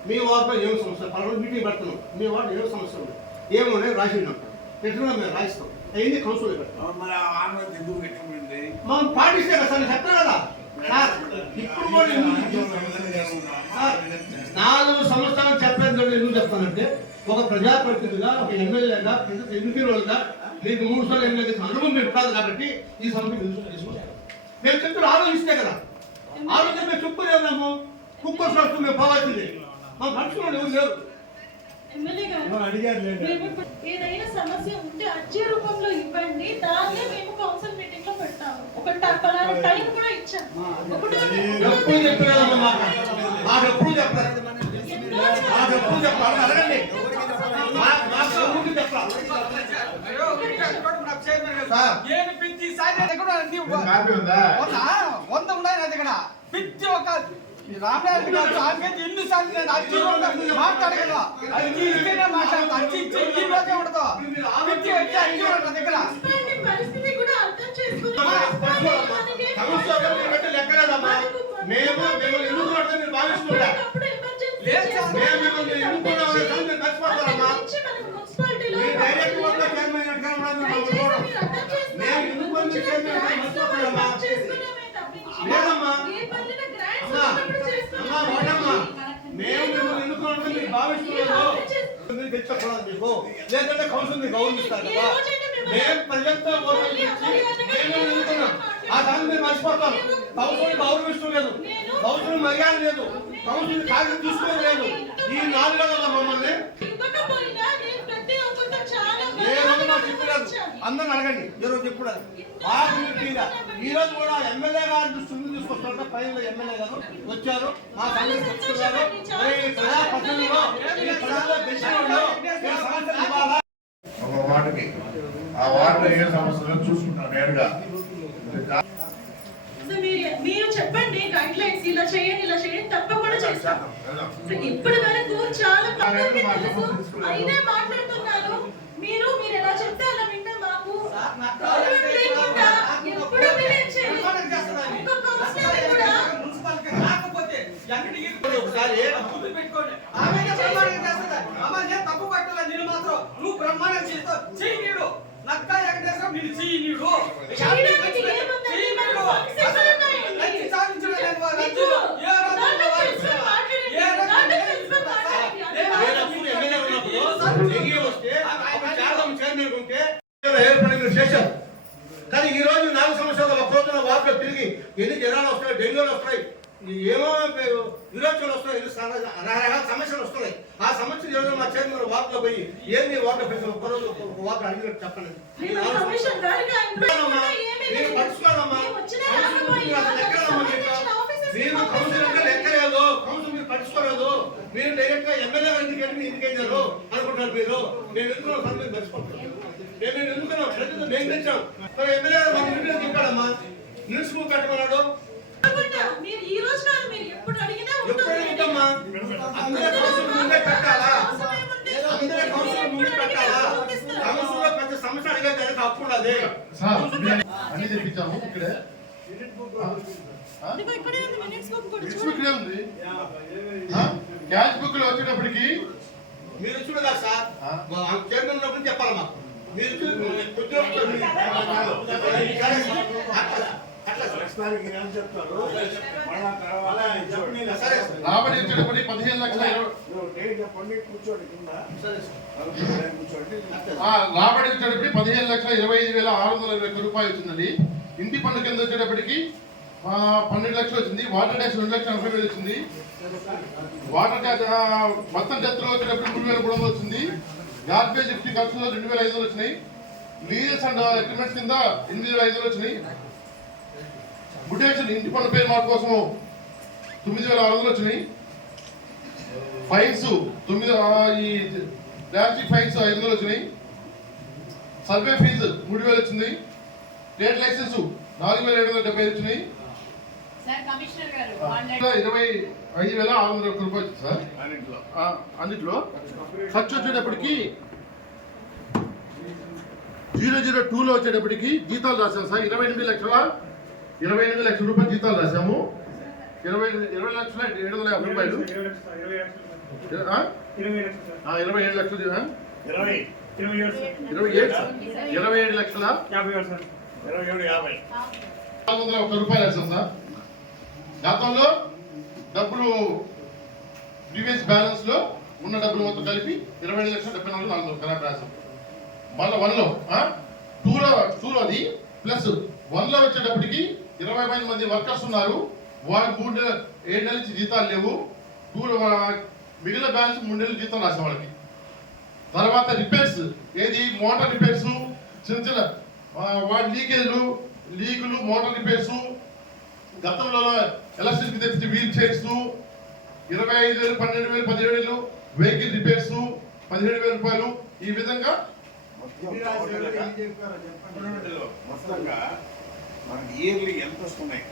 మీ వార్డులో ఏం సమస్య, పలానా మీటింగ్ పెడుతున్నాం, మీ వార్డు ఏం సమస్య ఉంది, ఏమున్నాయి రాసి ఉంటాం, పెట్టుకున్నా మేము రాయిస్తాం. అయ్యింది కౌన్సిల్ మనం పాటిస్తే కదా సార్ చెప్తా కదా సార్ ఇప్పుడు కూడా సార్ 4 సంవత్సరాలు చెప్పలేదు ఎందుకు చెప్తానంటే ఒక ప్రజాప్రతినిధిగా ఒక ఎమ్మెల్యేగా ఎంపీ రోజుగా మీకు 3 సార్లు ఎమ్మెల్యే అనుభవం మీరు కాదు కాబట్టి ఈ సమస్య తీసుకుంటాం మేము చెప్తున్న ఆలోచిస్తే కదా ఆలోచన మేము చెప్పుకోలేము కుక్క వస్తూ మేము పోవాల్సింది మా మనుషులు ఎవరు లేరు ఎమ్మెల్యే గారు ఏదైనా సమస్య ఉంటే అర్జీ రూపంలో ఇవ్వండి దాన్నే మేము కౌన్సిల్ మీటింగ్ లో పెడతాము ఒక టైం కూడా ఇచ్చాము ఎప్పుడు చెప్పలేదమ్మా మాకు ఎప్పుడు చెప్పలేదు మాకు ఎప్పుడు చెప్పాలి అడగండి మాకు ఊరికి చెప్పాలి నేను పిచ్చి సాయి కాపీ ఉందా 100 ఉన్నాయి నా దగ్గర పిచ్చి ఒక రామనాథ్ గారు ఆల్రెడీ ఎన్ని సార్లు నేను అర్జీ మాట్లాడగలను అర్జీ ఇస్తేనే మాట్లాడతా అర్జీ ఇచ్చే ఈ రోజే ఉండదు పిచ్చి వచ్చి అర్జీ ఉండదు దగ్గర పరిస్థితి కూడా అర్థం చేసుకుని లెక్కలేదమ్మా మేము మిమ్మల్ని ఎన్నుకున్నట్టు మీరు భావిస్తున్నారా మేము మిమ్మల్ని ఎన్నుకున్నామని మీరు మర్చిపోతారమ్మా మీరు డైరెక్ట్ వల్ల చైర్మన్ ఎట్లా ఉన్నారు మేము ఎన్నుకున్న చైర్మన్ మర్చిపోతారమ్మా లేదమ్మా అమ్మా వాడమ్మా మేము మిమ్మల్ని ఎన్నుకున్నట్టు మీరు భావిస్తున్నారు మీరు తెచ్చకూడదు మీకు లేదంటే కౌన్సిల్ మీకు గౌరవిస్తారు కదా మేము ప్రజలతో ఓట్లు ఇచ్చి మేము ఎన్నుకున్నాం ఆ దాన్ని మీరు మర్చిపోతారు కౌన్సిల్ గౌరవిస్తూ లేదు కౌన్సిల్ మర్యాద లేదు కౌన్సిల్ కాగితం తీసుకోలేదు ఈ 4 నెలల మమ్మల్ని అందరిని అడగండి ఈ రోజు ఎప్పుడు ఈ రోజు కూడా ఎమ్మెల్యే గారి దృష్టిని తీసుకొస్తుంటే పైన ఎమ్మెల్యే గారు వచ్చారు మా సమస్య తెచ్చుకున్నారు ప్రజాప్రతినిధులు ఒక వార్డుకి ఆ వార్డులో ఏ సమస్యలు చూసుకుంటాం నేరుగా మీరు చెప్పండి గైడ్ లైన్స్ ఇలా చేయండి తప్పకుండా చేస్తాం ఇప్పటి వరకు చాలా మందికి తెలుసు అయినా మాట్లాడుతున్నారు మీరు ఎలా చెప్తే అలా వింటే మాకు గౌరవం లేకుండా ఎప్పుడు ఒకసారి తప్పు పట్టాల నేను మాత్రం నువ్వు బ్రహ్మాండం చేస్తావు చెయ్యడు నక్క వెంకటేశ్వరం నేను చెయ్యడు చేశారు కానీ ఈ రోజు 4 సంవత్సరాలు ఒక రోజున వార్డులో తిరిగి ఎన్ని జ్వరాలు వస్తాయి డెంగ్యూలు వస్తాయి ఏమో విరోచనలు వస్తాయి రకరకాల సమస్యలు వస్తున్నాయి ఆ సమస్యలు ఈరోజు మా చైర్మన్ వార్డులో పోయి ఏంది వార్డు పెట్టి ఒక రోజు ఒక వార్డు అడిగినట్టు చెప్పండి మీరు పట్టుకోవాలమ్మా మీరు కౌన్సిల్ అంటే లెక్కలేదు కౌన్సిల్ మీరు పట్టుకోలేదు మీరు డైరెక్ట్ గా ఎమ్మెల్యే గారికి ఎందుకైనారు అనుకుంటారు మీరు మేము ఎందుకున్నాం మీరు మర్చిపోతాం మేము ఎందుకున్నాం ప్రజలు మేము తెచ్చాం మరి ఎమ్మెల్యే గారు మన ఇంటికి చెప్పాడమ్మా న్యూస్ బుక్ పెట్టమన్నాడు మీరు ఈ రోజు కాదు మీరు ఎప్పుడు అడిగినా ఎప్పుడు అడుగుతామ్మా అందరూ కౌన్సిల్ ముందే పెట్టాలా అందరూ కౌన్సిల్ ముందే పెట్టాలా కౌన్సిల్ లో పెద్ద సమస్య అడిగేదానికి అప్పుడు అదే అన్ని తెప్పించాము ఇక్కడే ఇక్కడే ఉంది మినిట్స్ బుక్ కూడా ఇక్కడే ఉంది క్యాష్ బుక్ లో వచ్చేటప్పటికి మీరు చూడదా సార్ చైర్మన్ ఉన్నప్పుడు చెప్పాలి మాకు మీరు రాబడి వచ్చేటప్పటికి 15 లక్షల రాబడి వచ్చేటప్పటికి 15,25,620 రూపాయలు వచ్చిందండి. ఇంటి పన్ను కింద వచ్చేటప్పటికి 12 లక్షలు వచ్చింది. వాటర్ ట్యాక్స్ 2,80,000 వచ్చింది. వాటర్ ట్యాక్స్ మొత్తం డెత్లో వచ్చేటప్పుడు 3,300 వచ్చింది. గార్బేజ్ లిఫ్ట్ ఖర్చులో 2,500 వచ్చినాయి. లీజెస్ అండ్ అగ్రిమెంట్స్ కింద 8,500 వచ్చినాయి. బుటేషన్ ఇంటి పన్ను పేరు మార్పు కోసం 9,600 వచ్చినాయి. ఫైన్స్ ఈ ప్లాస్టిక్ ఫైన్స్ 500 వచ్చినాయి. సర్వే ఫీజు 3,000 వచ్చింది. ట్రేడ్ లైసెన్స్ 4,775 వచ్చినాయి. 25,600 రూపాయలు వచ్చింది సార్. అన్నిట్లో ఖర్చు వచ్చేటప్పటికి 002లో వచ్చేటప్పటికి జీతాలు రాశాము సార్. 28 లక్షల రూపాయలు జీతాలు రాశాము. 20,750 రూపాయలు 27 లక్షలు 27 లక్షల 401 రూపాయలు వేస్తాం సార్. గతంలో డబ్బులు ప్రీవియస్ బ్యాలెన్స్ లో ఉన్న డబ్బులు మొత్తం కలిపి 27,74,400 కరెక్ట్ రాసాం. మళ్ళీ 1లో 2లో అది ప్లస్ 1లో వచ్చేటప్పటికి 20 మంది వర్కర్స్ ఉన్నారు. వాళ్ళు 7 నెలల నుంచి జీతాలు లేవు. 2లో మిగిలిన బ్యాలెన్స్ 3 నెలల జీతం రాసాం వాళ్ళకి. తర్వాత రిపేర్స్ ఏది మోటార్ రిపేర్స్ చిన్న చిన్న వాటి లీకులు మోటార్ రిపేర్స్ గతంలో ఎలక్ట్రిసిటీ తెచ్చి వీల్ చైర్స్ 25,000 12,000 17,000 వెహికల్ రిపేర్స్ 17,000 రూపాయలు. ఈ విధంగా మొత్తంగా మనకి ఇయర్లీ ఎంత వస్తున్నాయి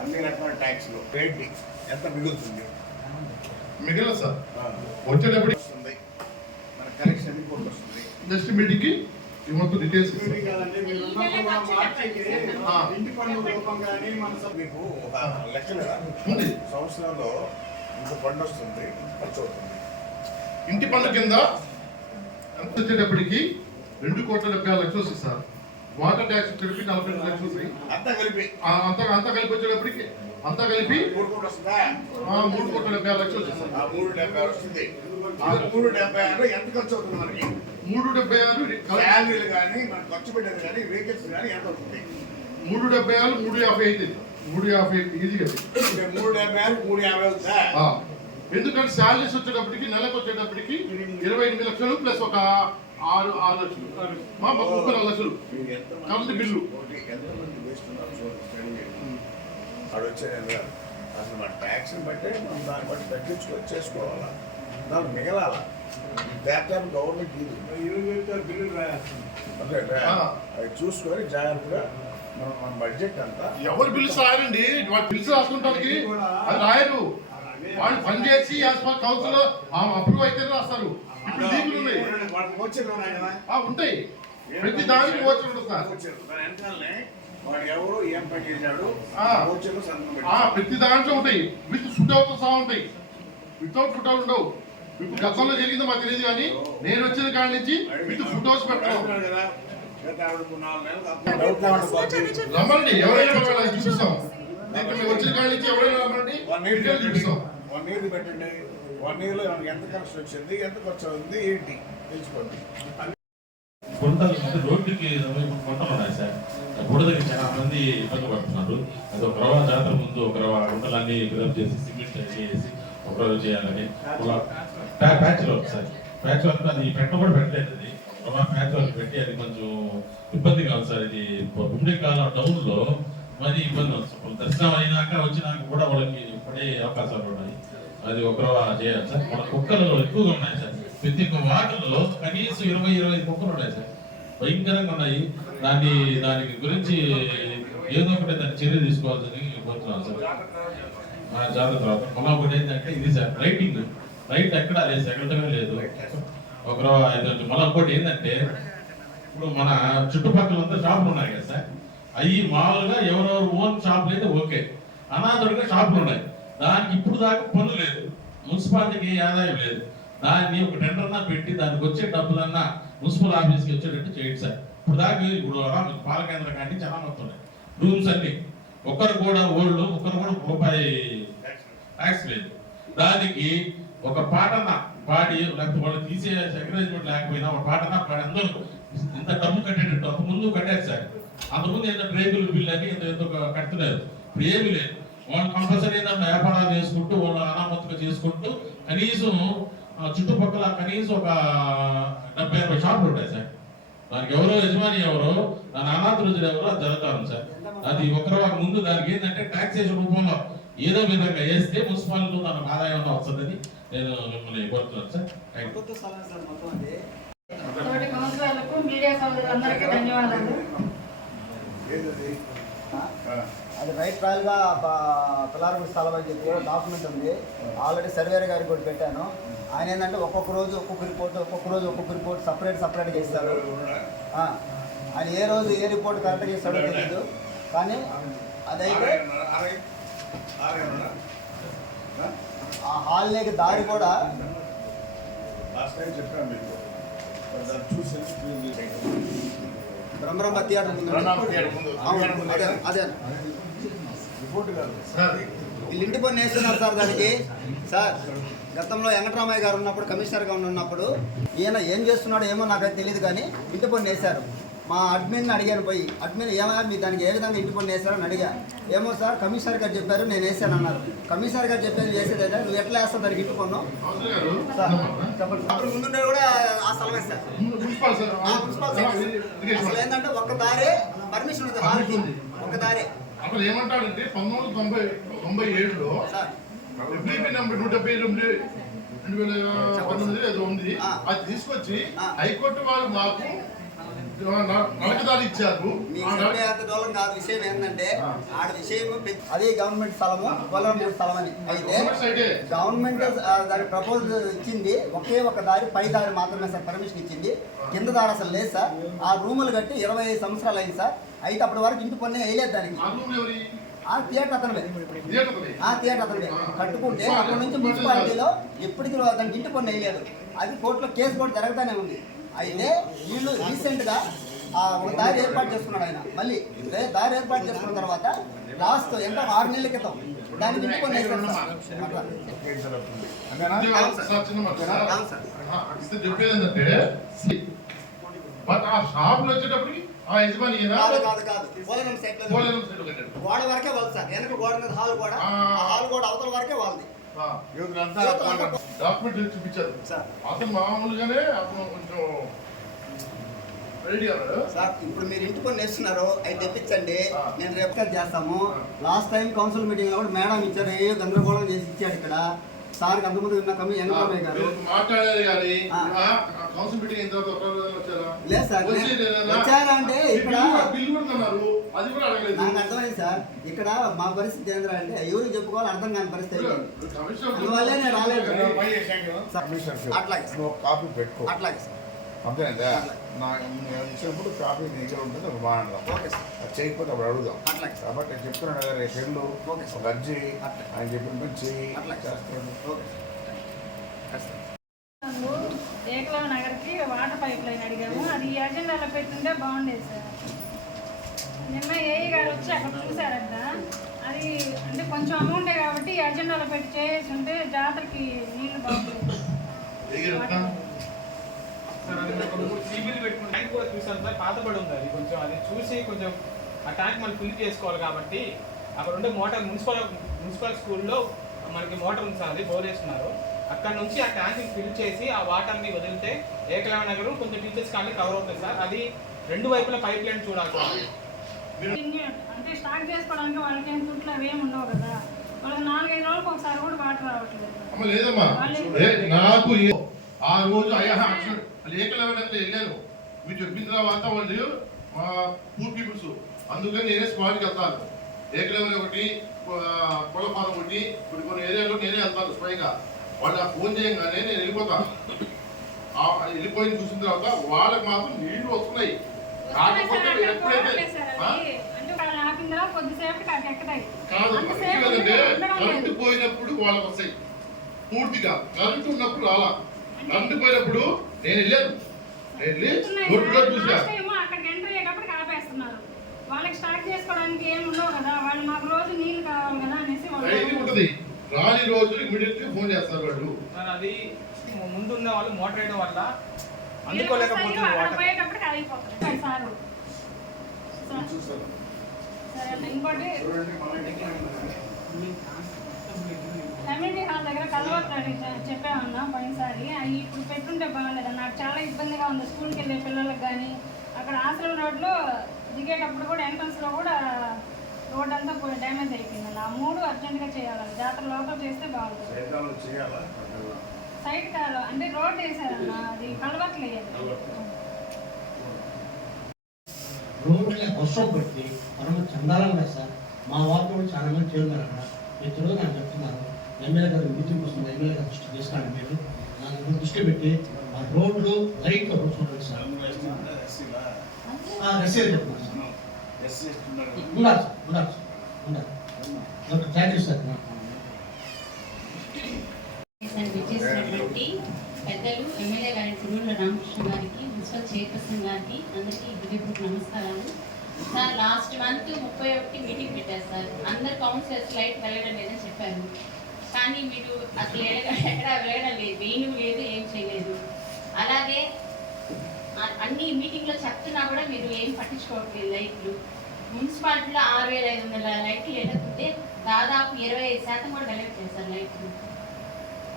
అన్ని రకాల ట్యాక్స్లు రేట్ ఎంత మిగులుతుంది? మిగిలిన సార్ వచ్చేటప్పుడు వస్తుంది మన కలెక్షన్ రిపోర్ట్ వస్తుంది. నెక్స్ట్ మీటింగ్ కి ఈ మొత్తం డీటెయిల్స్ కాదండి మీరు ఇంటి పన్ను రూపం కానీ మన మీకు ఒక లెక్కలు ఉంది. సంవత్సరంలో ఇంత ఫండ్ వస్తుంది ఖర్చు అవుతుంది. ఇంటి పన్ను కింద ఎంత వచ్చేటప్పటికి 2,70,00,000 వస్తుంది సార్. వాటర్ ట్యాక్స్ కలిపి 42 లక్షలు వస్తాయి. అంతా కలిపి వచ్చేటప్పటికి అంతా కలిపి 3,70,00,000 వస్తుంది. 3,70,00,000 వస్తుంది సార్. 3,76 వస్తుంది. 3,76 ఎంత ఖర్చు అవుతుంది మనకి? 3,76 శాలరీలు కానీ మనం ఖర్చు పెట్టేది కానీ వెహికల్స్ కానీ ఎంత అవుతుంది? 3,76 3,50 అయితే 3,50 ఈజీగా 3,76 3,50 అవుతుందా? ఎందుకంటే శాలరీస్ వచ్చేటప్పటికి నెలకు వచ్చేటప్పటికి 28 లక్షలు ప్లస్ ఒక 6 లక్షలు 34 లక్షలు కరెంట్ బిల్లు. ఎంతమంది వేస్తున్నారు చూడండి. అక్కడ వచ్చేది అసలు మన ట్యాక్స్ని బట్టే మనం దాన్ని బట్టి తగ్గించుకొని చేసుకోవాలా, దాన్ని మిగలాలా. పేపర్ గవర్నమెంట్ బిల్లులు రాయాల్సింది అవి చూసుకొని జాగ్రత్తగా మన బడ్జెట్ అంతా. ఎవరు బిల్స్ రాయాలండి? వాళ్ళు బిల్స్ రాసుకుంటానికి అది రాయరు. వాళ్ళు పని చేసి కౌన్సిల్ అప్రూవ్ అయితే రాస్తారు. ఇప్పుడు లీగులు ఉన్నాయి ఉంటాయి. ప్రతి దానికి ఓచర్ ఉంటుంది సార్. వాడు ఎవరు ఏం పని చేశాడు ప్రతి దాంట్లో ఉంటాయి. విత్ ఫుడ్ అవుతో సహా ఉంటాయి. వితౌట్ ఫుడ్ అవుట్ ఉండవు. ఇప్పుడు గతంలో జరిగిందో మాకు తెలియదు కానీ నేను వచ్చిన కాడి నుంచి విత్ ఫుడ్ హౌస్ పెట్టడం. రమ్మండి ఎవరైనా చూపిస్తాం. వచ్చిన కాడి నుంచి ఎవరైనా రమ్మండి చూపిస్తాం. 1 year పెట్టండి. 1 year లో మనకి ఎంత కనెక్షన్ వచ్చింది, ఎంత ఖర్చు అవుతుంది ఏంటి తెలుసుకోండి. గుంటలు అంటే రోడ్డుకి గుంటలు ఉన్నాయి సార్. గుంటలకి చాలా మంది ఇబ్బంది పడుతున్నారు. అది ఒక రవ జాతర ముందు ఒక రవ గుంటలన్నీ ఫిలప్ చేసి సిమెంట్ చేసి ఒక రోజు చేయాలని patch work sir. Patch work అది పెట్టడం కూడా పెట్టలేదు. అది రవ ప్యాచ్ వర్క్ పెట్టి అది కొంచెం ఇబ్బంది కాదు సార్. ఇది గుండెకాల టౌన్ లో మరి ఇబ్బంది వస్తుంది. దర్శనం అయినాక వచ్చినాక కూడా వాళ్ళకి పడే అవకాశాలు ఉన్నాయి. అది ఒక రవ చేయాలి సార్. మన కుక్కలు ఎక్కువగా ఉన్నాయి సార్. ప్రతి ఒక్క వార్డులో కనీసం 20-25 కుక్కలు ఉన్నాయి సార్. భయంకరంగా ఉన్నాయి. దానికి గురించి ఏదో ఒకటి దాన్ని చర్య తీసుకోవాల్సింది కోరుతున్నాను సార్. జాతర తర్వాత మళ్ళీ ఒకటి ఏంటంటే ఇది సార్ లైటింగ్. లైట్ ఎక్కడా లేదు సార్. ఎక్కడ లేదు. ఒక మళ్ళీ ఒకటి ఏంటంటే ఇప్పుడు మన చుట్టుపక్కల అంతా షాపులు ఉన్నాయి కదా సార్. అవి మామూలుగా ఎవరెవరు ఓన్ షాపులు అయితే ఓకే. అనాథుడిగా షాపులు ఉన్నాయి. దానికి ఇప్పుడు దాకా పన్ను లేదు. మున్సిపాలిటీకి ఆదాయం లేదు. దాన్ని ఒక టెండర్నా పెట్టి దానికి వచ్చే డబ్బులన్నా మున్సిపల్ ఆఫీస్కి వచ్చేటట్టు చేయండి సార్. ఇప్పుడు దాకా ఇప్పుడు పాల కేంద్రం కానీ చాలా మొత్తం ఉన్నాయి. రూమ్స్ అన్ని ఒకరు కూడా ఒకరు కూడా రూపాయి ట్యాక్స్ లేదు. దానికి ఒక పాటన పాడి లేకపోతే వాళ్ళు తీసే ఎంకరేజ్మెంట్ లేకపోయినా ఒక పాటన పాడి అందరూ ఇంత డబ్బు కట్టేటట్టు అంత ముందు కట్టారు సార్. అంతకుముందు ఎంత ట్రేబుల్ బిల్ అని ఎంతో కడుతున్నారు. ఇప్పుడు ఏమీ లేదు. వాళ్ళు కంపల్సరీ ఏంటంటే వ్యాపారాలు చేసుకుంటూ వాళ్ళు అనామత్తుగా చేసుకుంటూ కనీసం చుట్టుపక్కల కనీసం ఒక 70-80 షాపులు ఉంటాయి సార్. దానికి ఎవరో యజమాని ఎవరో దాని అనాథ రోజులు ఎవరో అది జరుగుతారు సార్. అది ఒకరో ముందు దానికి ఏంటంటే ట్యాక్సేషన్ రూపంలో ఏదో విధంగా వేస్తే మున్సిపాలిటీ దానికి ఆదాయం వస్తుందని నేను మిమ్మల్ని కోరుతున్నాను సార్. తోటి కౌన్సిలర్లకు మీడియా సోదరులందరికీ ధన్యవాదాలు. అది రైట్ ట్రయల్గా పిల్లారపూడి స్థలం అని చెప్పి డాక్యుమెంట్ ఉంది. ఆల్రెడీ సర్వేర్ గారికి కూడా పెట్టాను. ఆయన ఏంటంటే ఒక్కొక్క రోజు ఒక్కొక్క రిపోర్ట్ సపరేట్గా ఇస్తాడు. ఆయన ఏ రోజు ఏ రిపోర్ట్ కరెక్ట్గా ఇస్తాడో తెలియదు. కానీ అదైతే ఆ హాల్లోకి దారి కూడా చెప్పాను మీకు బ్రహ్మరంభ థియేటర్ ముందు అవును, అదే వీళ్ళు ఇంటి పని వేస్తున్నారు సార్ దానికి. సార్ గతంలో వెంకటరామయ్య గారు ఉన్నప్పుడు కమిషనర్గా ఉన్నప్పుడు ఈయన ఏం చేస్తున్నాడో ఏమో నాకైతే తెలియదు, కానీ ఇంటి పని వేశారు. మా అడ్మిన్ అడిగాను పోయి, అడ్మిన్ ఏమన్నా మీరు దానికి ఏ విధంగా ఇంటి పని వేశారని అడిగా. ఏమో సార్ కమిషనర్ గారు చెప్పారు నేను వేసాను అన్నారు. కమిషనర్ గారు చెప్పేది చేసేదైతే నువ్వు ఎట్లా వేస్తావు దానికి ఇంటి పన్ను సార్ చెప్పండి. అప్పుడు ముందుండే కూడా ఆ స్థలం వేస్తారు మున్సిపల్ అసలు ఏంటంటే ఒక్క దారే పర్మిషన్ ఉంది హాల్కి, ఒక్క దారే. అప్పుడు ఏమంటాడంటే 1997లో FDP నెంబర్ 179/2019 ఏదో ఉంది, అది తీసుకొచ్చి హైకోర్టు వాళ్ళు మాకు నలకదారి ఇచ్చారు. దూరం కాదు. విషయం ఏంటంటే ఆడ విషయం అదే గవర్నమెంట్ స్థలము గొల్లమూడి స్థలం అని అయితే గవర్నమెంట్ దాని ప్రపోజల్ ఇచ్చింది. ఒకే ఒక దారి పై దారి మాత్రమే సార్ పర్మిషన్ ఇచ్చింది, కింద దారి అసలు లేదు సార్. ఆ రూములు కట్టి 25 సంవత్సరాలు అయింది సార్. అయితే అప్పటి వరకు ఇంటి పన్ను వేయలేదు దానికి. ఆ థియేటర్ అతనివే, ఆ థియేటర్ అతనివే కట్టుకుంటే అక్కడి నుంచి మున్సిపాలిటీలో ఎప్పటికీ దానికి ఇంటి పన్ను వేయలేదు. అది కోర్టులో కేసు కూడా జరుగుతూనే ఉంది. అయితే వీళ్ళు రీసెంట్గా ఒక దారి ఏర్పాటు చేసుకున్నాడు ఆయన. మళ్ళీ దారి ఏర్పాటు చేసుకున్న తర్వాత లాస్ట్ ఎంత 6 నెలల క్రితం దానికి ఇంటి పన్ను వేసారు సార్. చెప్పేది ఏంటంటే ఆ షాపులు వచ్చేటప్పటికి ఆ యజమాని గోడ వరకే వాళ్ళు సార్, వెనక గోడ మీద హాల్ కూడా, హాల్ కూడా అవతల వరకే వాళ్ళది. డాక్యుమెంట్ చూపించారు అతను మామూలుగానే అతను కొంచెం సార్. ఇప్పుడు మీరు ఇంటి పని వేస్తున్నారు, అవి తెప్పించండి, నేను రేపు చేస్తాము. లాస్ట్ టైం కౌన్సిల్ మీటింగ్ లో కూడా మేడం ఇచ్చారు, ఏ గందరగోళం చేసి ఇచ్చాడు ఇక్కడ సార్. అంతకుముందు విన్న వెంకటరామయ్య గారు మాట్లాడారు కానీ కౌన్సిల్ మీటింగ్ అయిన తర్వాత లేదు సార్. వచ్చారంటే ఇక్కడ అది కూడా అడగలేదు. నాకు అర్థమైంది సార్. ఇక్కడ మా పరిస్థితి ఏంటంటే ఎవరికి చెప్పుకోవాలి అర్థం కాని పరిస్థితి అందువల్లే నేను రాలేదు. అట్లాగే కాపీ పెట్టుకో, అట్లాగే సార్. అంతేనా? ఇచ్చినప్పుడు కాపీ నీ దగ్గర ఉంటుంది, ఒక బాగా అది చేయకపోతే అప్పుడు అడుగుదాం. కాబట్టి నేను చెప్తున్నాను కదా, రేపు వెళ్ళు ఒక అర్జీ ఆయన చెప్పిన పని చెయ్యి చేస్తాడు. ఏకలవ నగర్కి వాటర్ పైప్ లైన్ అడిగాము, అది ఈ అజెండాలో పెట్టుంటే బాగుండేది సార్. నిన్న ఏఈ గారు వచ్చి అక్కడ చూసారంట. అది అంటే కొంచెం అమౌంటే కాబట్టి ఈ అజెండాలో పెట్టి చేసి ఉంటే జాతరకి నీళ్లు బాగుంటుంది. సార్ అది మేము సీబీలు పెట్టుకుని ట్యాంక్ కూడా చూసాను సార్, పాతబడి ఉంది. అది కొంచెం అది చూసి కొంచెం ఆ ట్యాంక్ మనం ఫిల్ చేసుకోవాలి కాబట్టి అక్కడ ఉండే మోటార్ మున్సిపల్ స్కూల్లో మనకి మోటార్ ఉంది సార్, అది బోర్ వేస్తున్నారు. అక్కడ నుంచి ఆ ట్యాంక్ని ఫిల్ చేసి ఆ వాటర్ని వదిలితే ఏకలవ్య నగర్ కొంచెం టీచర్స్ కానీ కవర్ అవుతుంది సార్. అది 2 వైపుల పైప్ లైన్ చూడాలి సార్. అంటే స్టాక్ చేసుకోవడానికి వాళ్ళకి ఏం తుట్లు అవి ఏమి ఉండవు కదా, వాళ్ళకి 4-5 రోజులకు ఒకసారి కూడా వాటర్ రావట్లేదు. లేదమ్మా నాకు ఆ రోజు ఏకలవ్య నగర్ వెళ్ళాను, మీరు చెప్పిన తర్వాత వాళ్ళు మా పూర్ పీపుల్స్, అందుకని నేనే స్పాట్కి వెళ్తాను. ఏకలవ్య ఒకటి కొలపాదం ఒకటి కొన్ని ఏరియాలో నేనే వెళ్తాను స్వయంగా. వాళ్ళు ఫోన్ చేయగానే నేను వెళ్ళిపోతాను. వెళ్ళిపోయిన చూసిన తర్వాత వాళ్ళకి మాత్రం నీళ్లు వస్తున్నాయి. కాకపోతే ఎప్పుడైతే కరెంటు పోయినప్పుడు వాళ్ళకి వస్తాయి పూర్తిగా, కరెంటు ఉన్నప్పుడు రాలా. కరెంటు పోయినప్పుడు నేను వెళ్ళాను, వాళ్ళకి స్టార్ట్ చేసుకోవడానికి ఏమి ఉండవు కదా, వాళ్ళు మాకు రోజు నీళ్ళు కావాలి కదా అనేసి ఉంటుంది. రాని రోజు ఇమీడియట్ గా ఫోన్ చేస్తారు వాళ్ళు. అది ముందున్న వాళ్ళు మోటార్ వేయడం వల్ల అందుకోలేకపోతున్నారు. ఇంకోటి కమ్యూనిటీ హాల్ దగ్గర కలవట్లేదు చెప్పామన్నా పోయినసారి. అవి ఇప్పుడు పెట్టుంటే బాగాలేదు, నాకు చాలా ఇబ్బందిగా ఉంది స్కూల్కి వెళ్ళే పిల్లలకు. కానీ అక్కడ ఆశ్రమ రోడ్లో దిగేటప్పుడు కూడా ఎంట్రన్స్లో కూడా రోడ్ అంతా డ్యామేజ్ అయిపోయింది. ఆ 3 అర్జెంట్గా చేయాలి, జాతర లోపల చేస్తే బాగుంటుంది. సైడ్ కాదు అంటే రోడ్ వేసారన్న, అది కలవట్లేదు. రోడ్లే వర్షం పెట్టి మనం చందాలం లేదు సార్. మా వార్డు కూడా చాలా మంది చేరున్నారు అక్కడ. మిత్రులు నాకు చెప్తున్నారు, ఎమ్మెల్యే గారు మీటింగ్ వస్తుంది, ఎమ్మెల్యే గారు దృష్టి తీసుకోండి, మీరు దాని దృష్టి పెట్టి ఆ రోడ్లు లైట్గా చూడండి సార్. రసీదు చెప్తున్నారు సార్, ఉన్నారు సార్, ఉన్నారు సార్, ఉన్నారు. Thank you sir. విచ్చేసినటువంటి పెద్దలు ఎమ్మెల్యే గారి తిరుమల రామకృష్ణ గారికి మున్సిపల్ చైర్పర్సన్ గారికి అందరికీ హృదయపూర్వక నమస్కారాలు. సార్ లాస్ట్ మంత్ 31 మీటింగ్ పెట్టారు సార్. అందరు కౌన్సిలర్స్ లైట్ వెళ్ళడం లేదని చెప్పారు, కానీ మీరు అసలు ఎక్కడ వెళ్ళడం లేదు, వేయను లేదు, ఏం చేయలేదు. అలాగే అన్ని మీటింగ్లో చెప్తున్నా కూడా మీరు ఏం పట్టించుకోవట్లేదు. లైట్లు మున్సిపాలిటీలో 6500 లైట్లు లేకపోతే దాదాపు 25% కూడా వెళ్ళట్లేదు సార్ లైట్లు.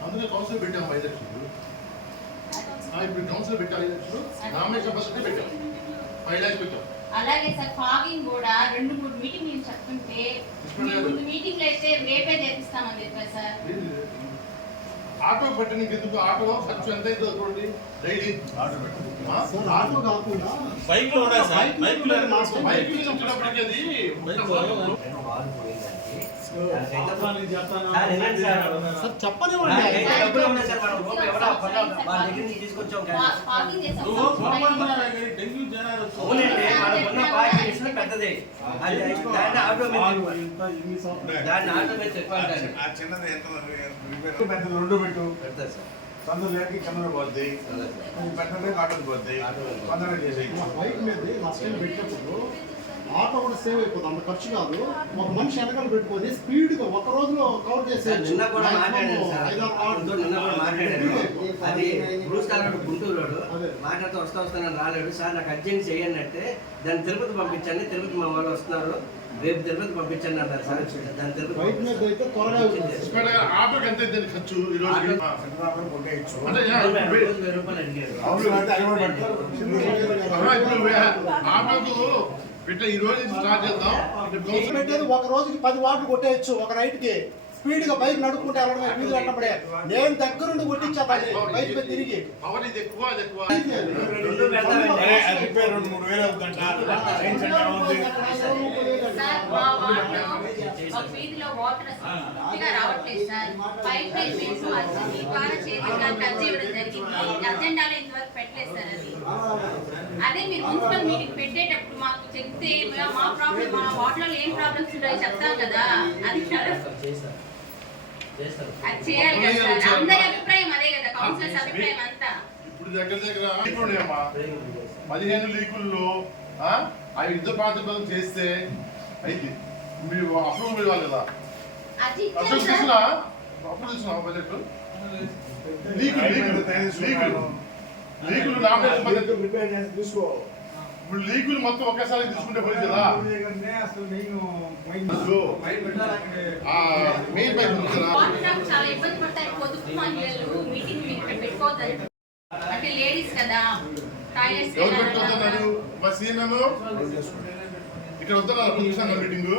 అందుకే కౌన్సిల్ పెట్టాం 5 లక్షలు. ఇప్పుడు కౌన్సిల్ పెట్టాలి 5 లక్షలు, నామినేషన్ పద్ధతి పెట్టాం 5 లక్షలు పెట్టాం. అలాగే సార్ ఫాగింగ్ కూడా 2-3 మీటింగ్ నేను చెప్తుంటే ముందు మీటింగ్లో అయితే రేపే చేపిస్తామని చెప్పారు సార్. ఆటో పెట్టడానికి ఎందుకు? ఆటో ఖర్చు ఎంత అయితే చూడండి డైలీ. ఆటో కాకుండా బైక్ లో ఉన్నాయి సార్, బైక్ లో బైక్ ఇచ్చినప్పటికీ అది డెంగ్యూ జనాలు పెద్దది చిన్నది ఎంత పెద్దది 2 పెట్టు తొందర లేక కింద పోద్ది, పెట్టలే కాటన్ పోద్ది, తొందరగా చేసేయి. బైక్ మీద లాస్ట్ టైం పెట్టినప్పుడు ఆటో కూడా సేవ్ అయిపోతుంది, అంత ఖర్చు కాదు. ఒక మనిషి వెనకాల పెట్టుకొని స్పీడ్ గా ఒక రోజులో కవర్ చేసేది. నిన్న కూడా మాట్లాడాను సార్, అది బ్రూస్ కాలర్ గుంటూరు రోడ్ మాట్లాడుతూ వస్తానని రాలేడు సార్, నాకు అర్జెంట్ చేయండి అంటే దాన్ని తిరుపతి పంపించండి, తిరుపతి మా వాళ్ళు వస్తున్నారు, రేపు తిరుపతి పంపించండి అన్నారు సార్. దాని తిరుపతి ఆటోకి ఎంత ఖర్చు ఈ రోజు? 1000 రూపాయలు అడిగారు. ఆటోకు పెట్ట ఈ రోజు స్టార్ట్ చేద్దాం. పెట్టేది ఒక రోజుకి 10 వాటర్ కొట్టేయచ్చు ఒక నైట్ కి. స్పీడ్ గా బైక్ నడుపుకుంటే వెళ్ళడమే వీలు కట్టబడే. నేను దగ్గరుండి కొట్టించా బైక్ మీద తిరిగి. పవర్ ఇది ఎక్కువ, అది ఎక్కువ. సార్ మా వార్డులో ఒక వీధిలో వాటర్ పూర్తిగా రావట్లేదు సార్. పైప్ లైన్ వేసి వచ్చింది ద్వారా చేతిగా టచ్ చేయడం జరిగింది. అజెండాలో ఇంతవరకు పెట్టలేదు సార్. అదే మీరు మున్సిపల్ మీటింగ్ పెట్టేటప్పుడు మాకు చెప్తే మా ప్రాబ్లం, మా వార్డులో ఏం ప్రాబ్లమ్స్ ఉంటాయో చెప్తాం కదా, అది అది చేయాలి కదా సార్. అందరి అభిప్రాయం అదే కదా, కౌన్సిలర్స్ అభిప్రాయం అంతా. ఇప్పుడు దగ్గర 15 లీకుల్లో ఆ యుద్ధ ప్రాతిపదన చేస్తే అయితే మీరు అప్రూవల్ ఇవ్వాలి కదా. అప్పుడు తీసుకున్నా బడ్జెట్ లీకులు నామినేషన్ పద్ధతి తీసుకో. ఇప్పుడు లీకులు మొత్తం ఒకేసారి తీసుకుంటే పోయి కదా. మెయిన్ పైపు చాలా ఇబ్బంది పడతాయి. పొదుపు మహిళలు మీటింగ్ పెట్టుకోవద్దని అంటే లేడీస్ కదా, టాయిలెట్స్ ఎవరు పెట్టుకుంటున్నారు? మా సీఎం ఇక్కడ వస్తున్నారు చూసాను మీటింగ్.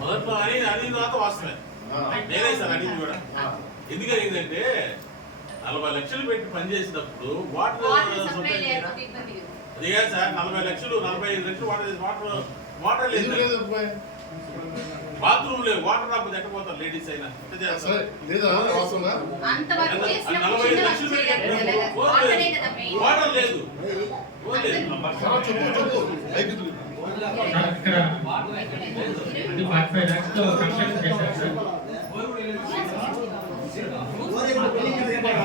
మొదట్లో అనేది తర్వాత వాస్తవే నేనే సార్ అనేది కూడా. ఎందుకంటే 40 లక్షలు పెట్టి పనిచేసినప్పుడు వాటర్ అదే కాదు సార్, 40 లక్షలు 45 లక్షలు వాటర్ లేదు, బాత్రూమ్ లేదు, వాటర్ రాకపోతే ఎక్కడ పోతారు లేడీస్ అయినా. 45 లక్షలు వాటర్ లేదు.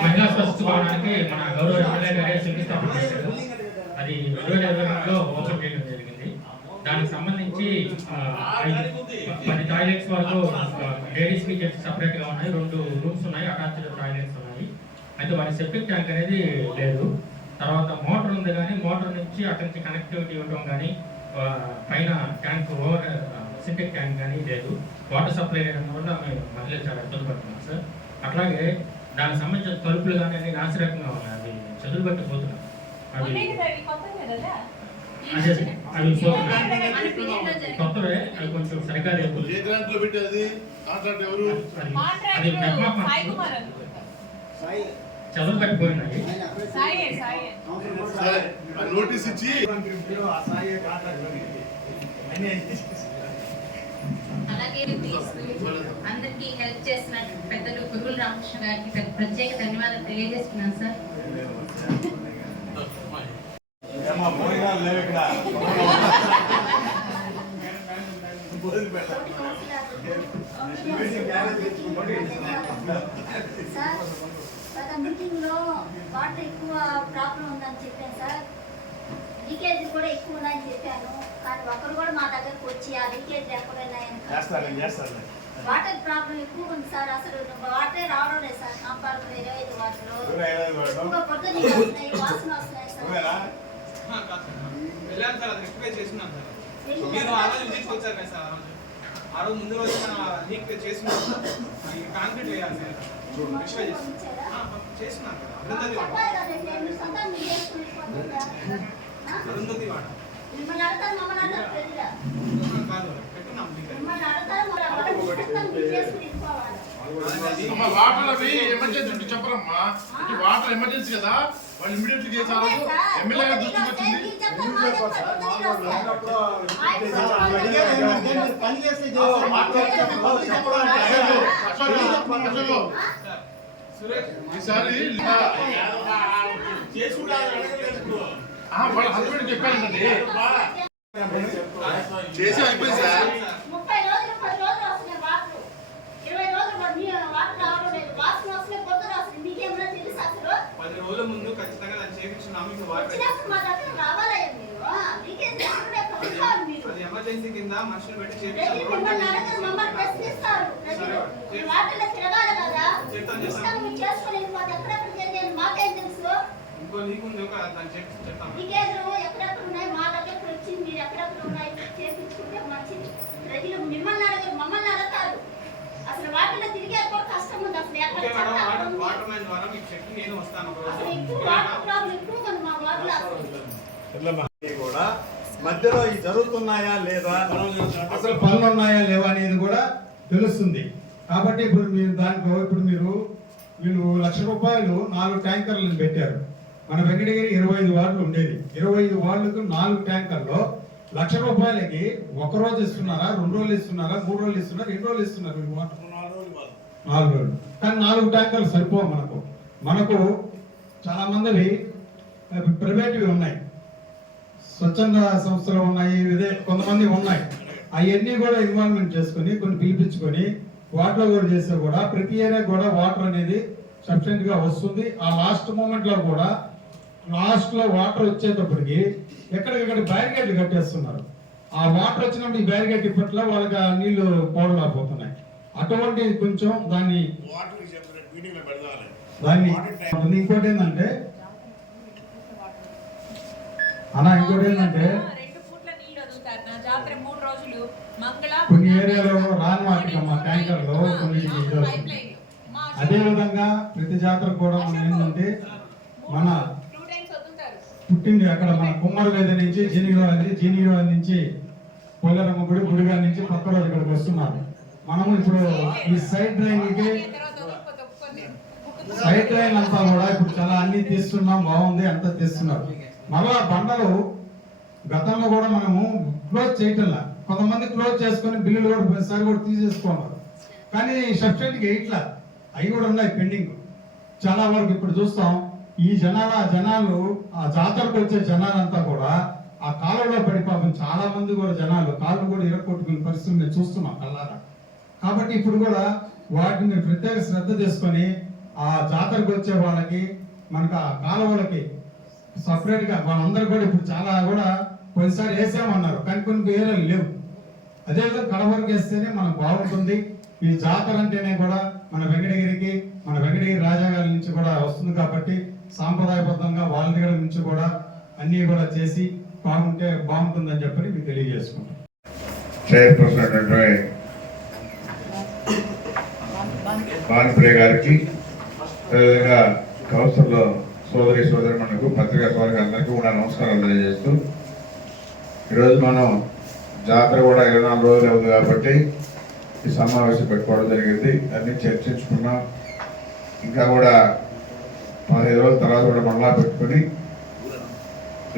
మహిళా స్వస్థ భవనానికి మన గౌరవ ఎమ్మెల్యే గారే శంకుస్థాపన చేశారు. అది 2022లో ఓపెన్ చేయడం జరిగింది. దానికి సంబంధించి 10 టాయిలెట్స్ వరకు లేడీస్ కి జెంట్స్ సపరేట్ గా ఉన్నాయి. 2 రూమ్స్ ఉన్నాయి, అటాచ్డ్ టాయిలెట్స్ ఉన్నాయి. అయితే వారి సెప్టిక్ ట్యాంక్ అనేది లేదు. తర్వాత మోటార్ ఉంది, కానీ మోటార్ నుంచి అక్కడి నుంచి కనెక్టివిటీ ఇవ్వడం కానీ పైన ట్యాంక్ ఓవర్ సెప్టిక్ ట్యాంక్ కానీ లేదు. వాటర్ సప్లై చేయడం వల్ల మహిళలు చాలా ఇబ్బంది పడుతున్నాం సార్. అట్లాగే దానికి సంబంధించిన తలుపులు కానీ అన్ని నాసిరకంగా ఉన్నాయి, అవి చదువు పెట్టిపోతున్నాయి. అవి కొత్తవే, అవి కొంచెం సరిగా లేదు. అది చదువు పెట్టిపోయినాయి. నోటీస్ ఇచ్చి అలాగే అందరికీ హెల్ప్ చేసిన పెద్దలు పురుగుల రామకృష్ణ గారికి ప్రత్యేక ధన్యవాదాలు తెలియజేస్తున్నాను సార్. సార్ గత మీటింగ్లో వాటర్ ఎక్కువ ప్రాబ్లం ఉందని చెప్పాను సార్. లీకేజ్ కూడా ఎక్కువ ఉన్నాయని చెప్పాను. కానీ ఒకరు కూడా మా దగ్గరకు వచ్చి ఆ లీకేజ్ ఎక్కడున్నాయని వాటర్ ప్రాబ్లం ఎక్కువ ఉంది సార్. అసలు వాటరే రావడం లేదు సార్. కాంపాలకు 25 వాటర్లు ఎక్కువగా పొద్దు నీళ్ళు వస్తున్నాయి, వాసన వస్తున్నాయి సార్. వెళ్ళాను సార్, అది రిక్వెస్ట్ చేస్తున్నాను సార్. మీరు ఆ రోజు తీసుకొచ్చారు కదా సార్, ఆ రోజు ముందు రోజు మనం లీక్ చేస్తున్నాం సార్. కాంక్రీట్ వేయాలి సార్, చేస్తున్నాను కదా. అరుంధతి వాడ మిమ్మల్ని అడతారు, మమ్మల్ని అడతారు ప్రజలు. కాదు పెట్టున్నాం మిమ్మల్ని అడతారు, వాటర్ అవి ఎమర్జెన్సీ ఉంటే చెప్పరమ్మా. ఇది వాటర్ ఎమర్జెన్సీ కదా, వాళ్ళు ఇమీడియట్లీ చేశారు. ఎమ్మెల్యే గారి దృష్టికి వచ్చింది. ఈసారి వాళ్ళ హస్బెండ్ చెప్పారండి, చేసి అయిపోయింది సార్. 30 రోజులు 10 రోజులు వస్తున్నాయి వాటర్. 20 రోజులు వాటర్ రావడం లేదు. వాసన వస్తున్నాయి, పొద్దున వస్తున్నాయి. మీకేమైనా తెలుసు అసలు? 10 రోజుల ముందు ఖచ్చితంగా దాన్ని చేయించున్నాము. మీకు వాటర్ వచ్చినప్పుడు మా దగ్గర రావాలయ్యా మీరు. లీకేజ్ ఎక్కడే పట్టుకోవాలి మీరు. అది ఎమర్జెన్సీ కింద మనుషులు పెట్టి ప్రజలు చేయించాము. మిమ్మల్ని అడగరు, మమ్మల్ని ప్రశ్నిస్తారు. ప్రజలు ఈ వాటర్లో తిరగాలి కదా. ఇష్టం మీరు చేసుకొని వెళ్ళిపోతే ఎక్కడెక్కడ చేయాలి మాకేం తెలుసు? ఇంకో లీక్ ఉంది, ఒక దాన్ని చేయించి చెప్తాము. లీకేజ్లు ఎక్కడెక్కడ ఉన్నాయి మా దగ్గరకు వచ్చి మీరు ఎక్కడెక్కడ ఉన్నాయి చేయించుకుంటే మంచిది. ప్రజలు మిమ్మల్ని అడగరు, మమ్మల్ని అడగతారు. అసలు వాటిలో తిరిగే కూడా కష్టం ఉంది. అసలు ఎక్కడ ఓకే మేడం, చెత్త ఉంది. వాటర్ మ్యాన్ ద్వారా మీకు చెక్ నేను వస్తాను ఒక అసలు రోజు. ఎక్కువ వాటర్ ప్రాబ్లం ఎక్కువ ఉంది మా వార్డులో అసలు. కూడా మధ్యలో ఈ జరుగుతున్నాయా లేదా, అసలు పనులు ఉన్నాయా లేవా అనేది కూడా తెలుస్తుంది. కాబట్టి ఇప్పుడు మీరు దాంట్లో వీళ్ళు ₹1,00,000 4 ట్యాంకర్లను పెట్టారు. మన వెంకటగిరి 25 వార్డులు ఉండేది. 25 వార్డులకు 4 ట్యాంకర్లో ₹1,00,000కి ఒక రోజు ఇస్తున్నారా, 2 రోజులు ఇస్తున్నారా, 3 రోజులు ఇస్తున్నారా, 2 రోజులు ఇస్తున్నారు మీరు వాటర్? 4 రోజులు. కానీ 4 ట్యాంకర్లు సరిపోవు మనకు చాలా మందివి ప్రైవేట్వి ఉన్నాయి, స్వచ్ఛంద సంస్థలు ఉన్నాయి, ఇదే కొంతమంది ఉన్నాయి. అవన్నీ కూడా ఇన్వాల్వ్మెంట్ చేసుకుని కొన్ని పిలిపించుకొని వాటర్ కూడా చేస్తే కూడా ప్రతి ఏరియా కూడా వాటర్ అనేది సఫిషియెంట్ గా వస్తుంది. ఆ లాస్ట్ మూమెంట్ లో కూడా లాస్ట్ లో వాటర్ వచ్చేటప్పటికి ఎక్కడికక్కడ బ్యారికేడ్లు కట్టేస్తున్నారు. ఆ వాటర్ వచ్చినప్పుడు ఈ బ్యారికేడ్ ఇప్పట్లో వాళ్ళకి ఆ నీళ్లు పోడలేకపోతున్నాయి. అటువంటి కొంచెం దాన్ని ఇంకోటి ఏంటంటే కొన్ని ఏరియాలో రాని వాటికి మా ట్యాంకర్లో కొన్ని అదే విధంగా ప్రతి జాతర కూడా మనం ఏంటంటే మన పుట్టింది అక్కడ మన కుమ్మరవేద నుంచి జీనిగో నుంచి పోలేరమ్మ గుడిగా నుంచి పక్క రోజు ఇక్కడికి వస్తున్నారు. మనము ఇప్పుడు ఈ సైడ్ లైన్ అంతా కూడా ఇప్పుడు చాలా అన్ని తీస్తున్నాం, బాగుంది, అంతా తీస్తున్నారు. మళ్ళా బండలు గతంలో కూడా మనము క్లోజ్ చేయటంలా, కొంతమంది క్లోజ్ చేసుకొని బిల్లులు కూడా ప్రతిసారి కూడా తీసేసుకున్నారు. కానీ సబ్సిడీకి ఇట్లా అవి కూడా ఉన్నాయి పెండింగ్ చాలా వరకు. ఇప్పుడు చూస్తాం ఈ జనాలు ఆ జాతరకు వచ్చే జనాలంతా కూడా ఆ కాలువలో పడి పాపం చాలా మంది కూడా జనాలు కాళ్ళు కూడా ఇరక్కొట్టుకునే పరిస్థితులు మేము చూస్తున్నాం కల్లారా. కాబట్టి ఇప్పుడు కూడా వాటిని మీరు ప్రత్యేక శ్రద్ధ తీసుకొని ఆ జాతరకు వచ్చే వాళ్ళకి మనకు ఆ కాలువలకి సపరేట్ గా వాళ్ళందరూ కూడా ఇప్పుడు చాలా కూడా కొన్నిసారి వేసామన్నారు, కానీ కొన్ని ఏరియాలు లేవు. అదేవిధంగా కడవరకు వేస్తేనే మనకు బాగుంటుంది. ఈ జాతర అంటేనే కూడా మన వెంకటగిరి రాజాగారి నుంచి కూడా వస్తుంది. కాబట్టి సాంప్రదాయబద్ధంగా వాళ్ళ దగ్గర నుంచి కూడా అన్ని కూడా చేసి బాగుంటే బాగుంటుందని చెప్పి మీకు తెలియజేసుకుంటాం. చైర్పర్సన్ భానుప్రియ గారికి, అదేవిధంగా కౌన్సిల్లో సోదరిమణులకు, పత్రికా సోదరికి అందరికీ కూడా నమస్కారాలు తెలియజేస్తూ, ఈరోజు మనం జాతర కూడా 24 రోజులు అవుతుంది కాబట్టి ఈ సమావేశం పెట్టుకోవడం జరిగింది. అన్ని చర్చించుకున్నాం. ఇంకా కూడా 15 రోజుల తర్వాత కూడా మళ్ళా పెట్టుకుని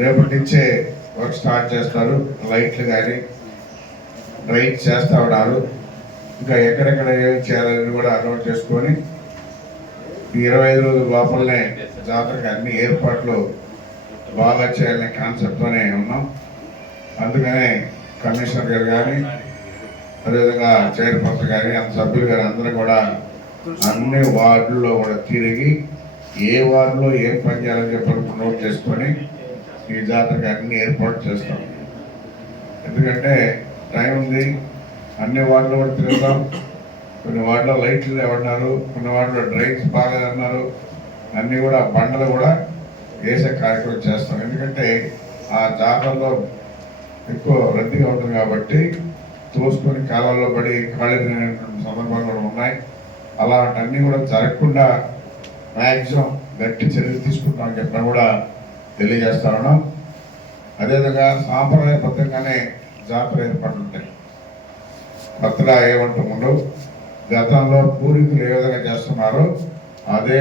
రేపటి నుంచే వర్క్ స్టార్ట్ చేస్తారు. లైట్లు కానీ డ్రైన్ చేస్తూ ఉన్నారు. ఇంకా ఎక్కడెక్కడ ఏం చేయాలని కూడా అనౌన్స్ చేసుకొని ఈ 25 రోజుల లోపలనే జాతరకి అన్ని ఏర్పాట్లు బాగా చేయాలనే కాన్సెప్ట్తోనే ఉన్నాం. అందుకనే కమిషనర్ గారు కానీ అదేవిధంగా చైర్పర్సన్ కానీ సభ్యులు కానీ అందరూ కూడా అన్ని వార్డుల్లో కూడా తిరిగి ఏ వార్డులో ఏం పని చేయాలని చెప్పి నోట్ చేసుకొని ఈ జాతరకి అన్ని ఏర్పాటు చేస్తాం. ఎందుకంటే టైం ఉంది, అన్ని వార్డులో కూడా తిరుగుతాం. కొన్ని వార్డులో లైట్లు లేవన్నారు, కొన్ని వార్డులో డ్రైన్స్ బాగాలేదన్నారు. అన్నీ కూడా బండలు కూడా వేసే కార్యక్రమం చేస్తాం. ఎందుకంటే ఆ జాతరలో ఎక్కువ రద్దీగా ఉంటుంది కాబట్టి తోసుకొని కాలాల్లో పడి ఖాళీ సందర్భాలు కూడా ఉన్నాయి. అలాంటివన్నీ కూడా జరగకుండా మ్యాక్సిమం గట్టి చర్యలు తీసుకుంటామని చెప్పినా కూడా తెలియజేస్తా ఉన్నాం. అదేవిధంగా సాంప్రదాయబద్ధంగానే జాతర ఏర్పాట్లు ఉంటాయి. కొత్తగా ఏమంటూ ఉండవు. గతంలో పూర్వీకులు ఏ విధంగా చేస్తున్నారో అదే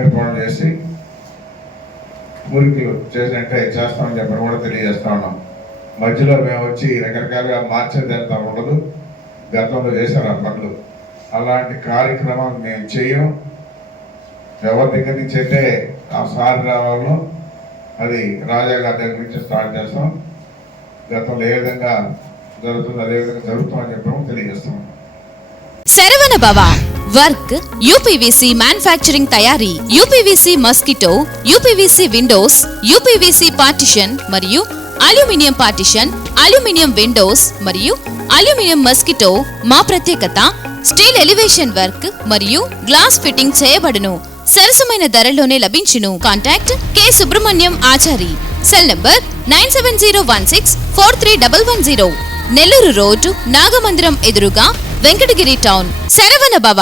ఏర్పాటు చేసి పూర్వీకులు చేసినట్టే చేస్తామని చెప్పని కూడా తెలియజేస్తా ఉన్నాం. మధ్యలో మేము వచ్చి రకరకాలుగా మార్చేది ఉండదు. గతంలో చేశారు ఆ పనులు. అలాంటి కార్యక్రమాలు మేము చేయం. ఎవరి దగ్గర నుంచి అయితే ఆ సారి రావాలో అది రాజా గారి దగ్గర నుంచి స్టార్ట్ చేస్తాం. గతంలో ఏ విధంగా జరుగుతుంది అదే విధంగా జరుగుతుందని చెప్పడం తెలియజేస్తాం. శరవణ భవ వర్క్ యూపీవీసీ మ్యానుఫ్యాక్చరింగ్ తయారీ, UPVC mosquito, UPVC Windows, UPVC partition మరియు అల్యూమినియం పార్టిషన్, అల్యూమినియం విండోస్ మరియు అల్యూమినియం మస్కిటో. మా ప్రత్యేకత స్టీల్ ఎలివేషన్ వర్క్ మరియు గ్లాస్ ఫిట్టింగ్ చేయబడును. సరసమైన ధరలోనే లభించును. Contact K Subrahmanyam Achari. Cell number 9701643110. Nellore road, Nagamandiram ఎదురుగా, వెంకటగిరి టౌన్. శరవణ భవ.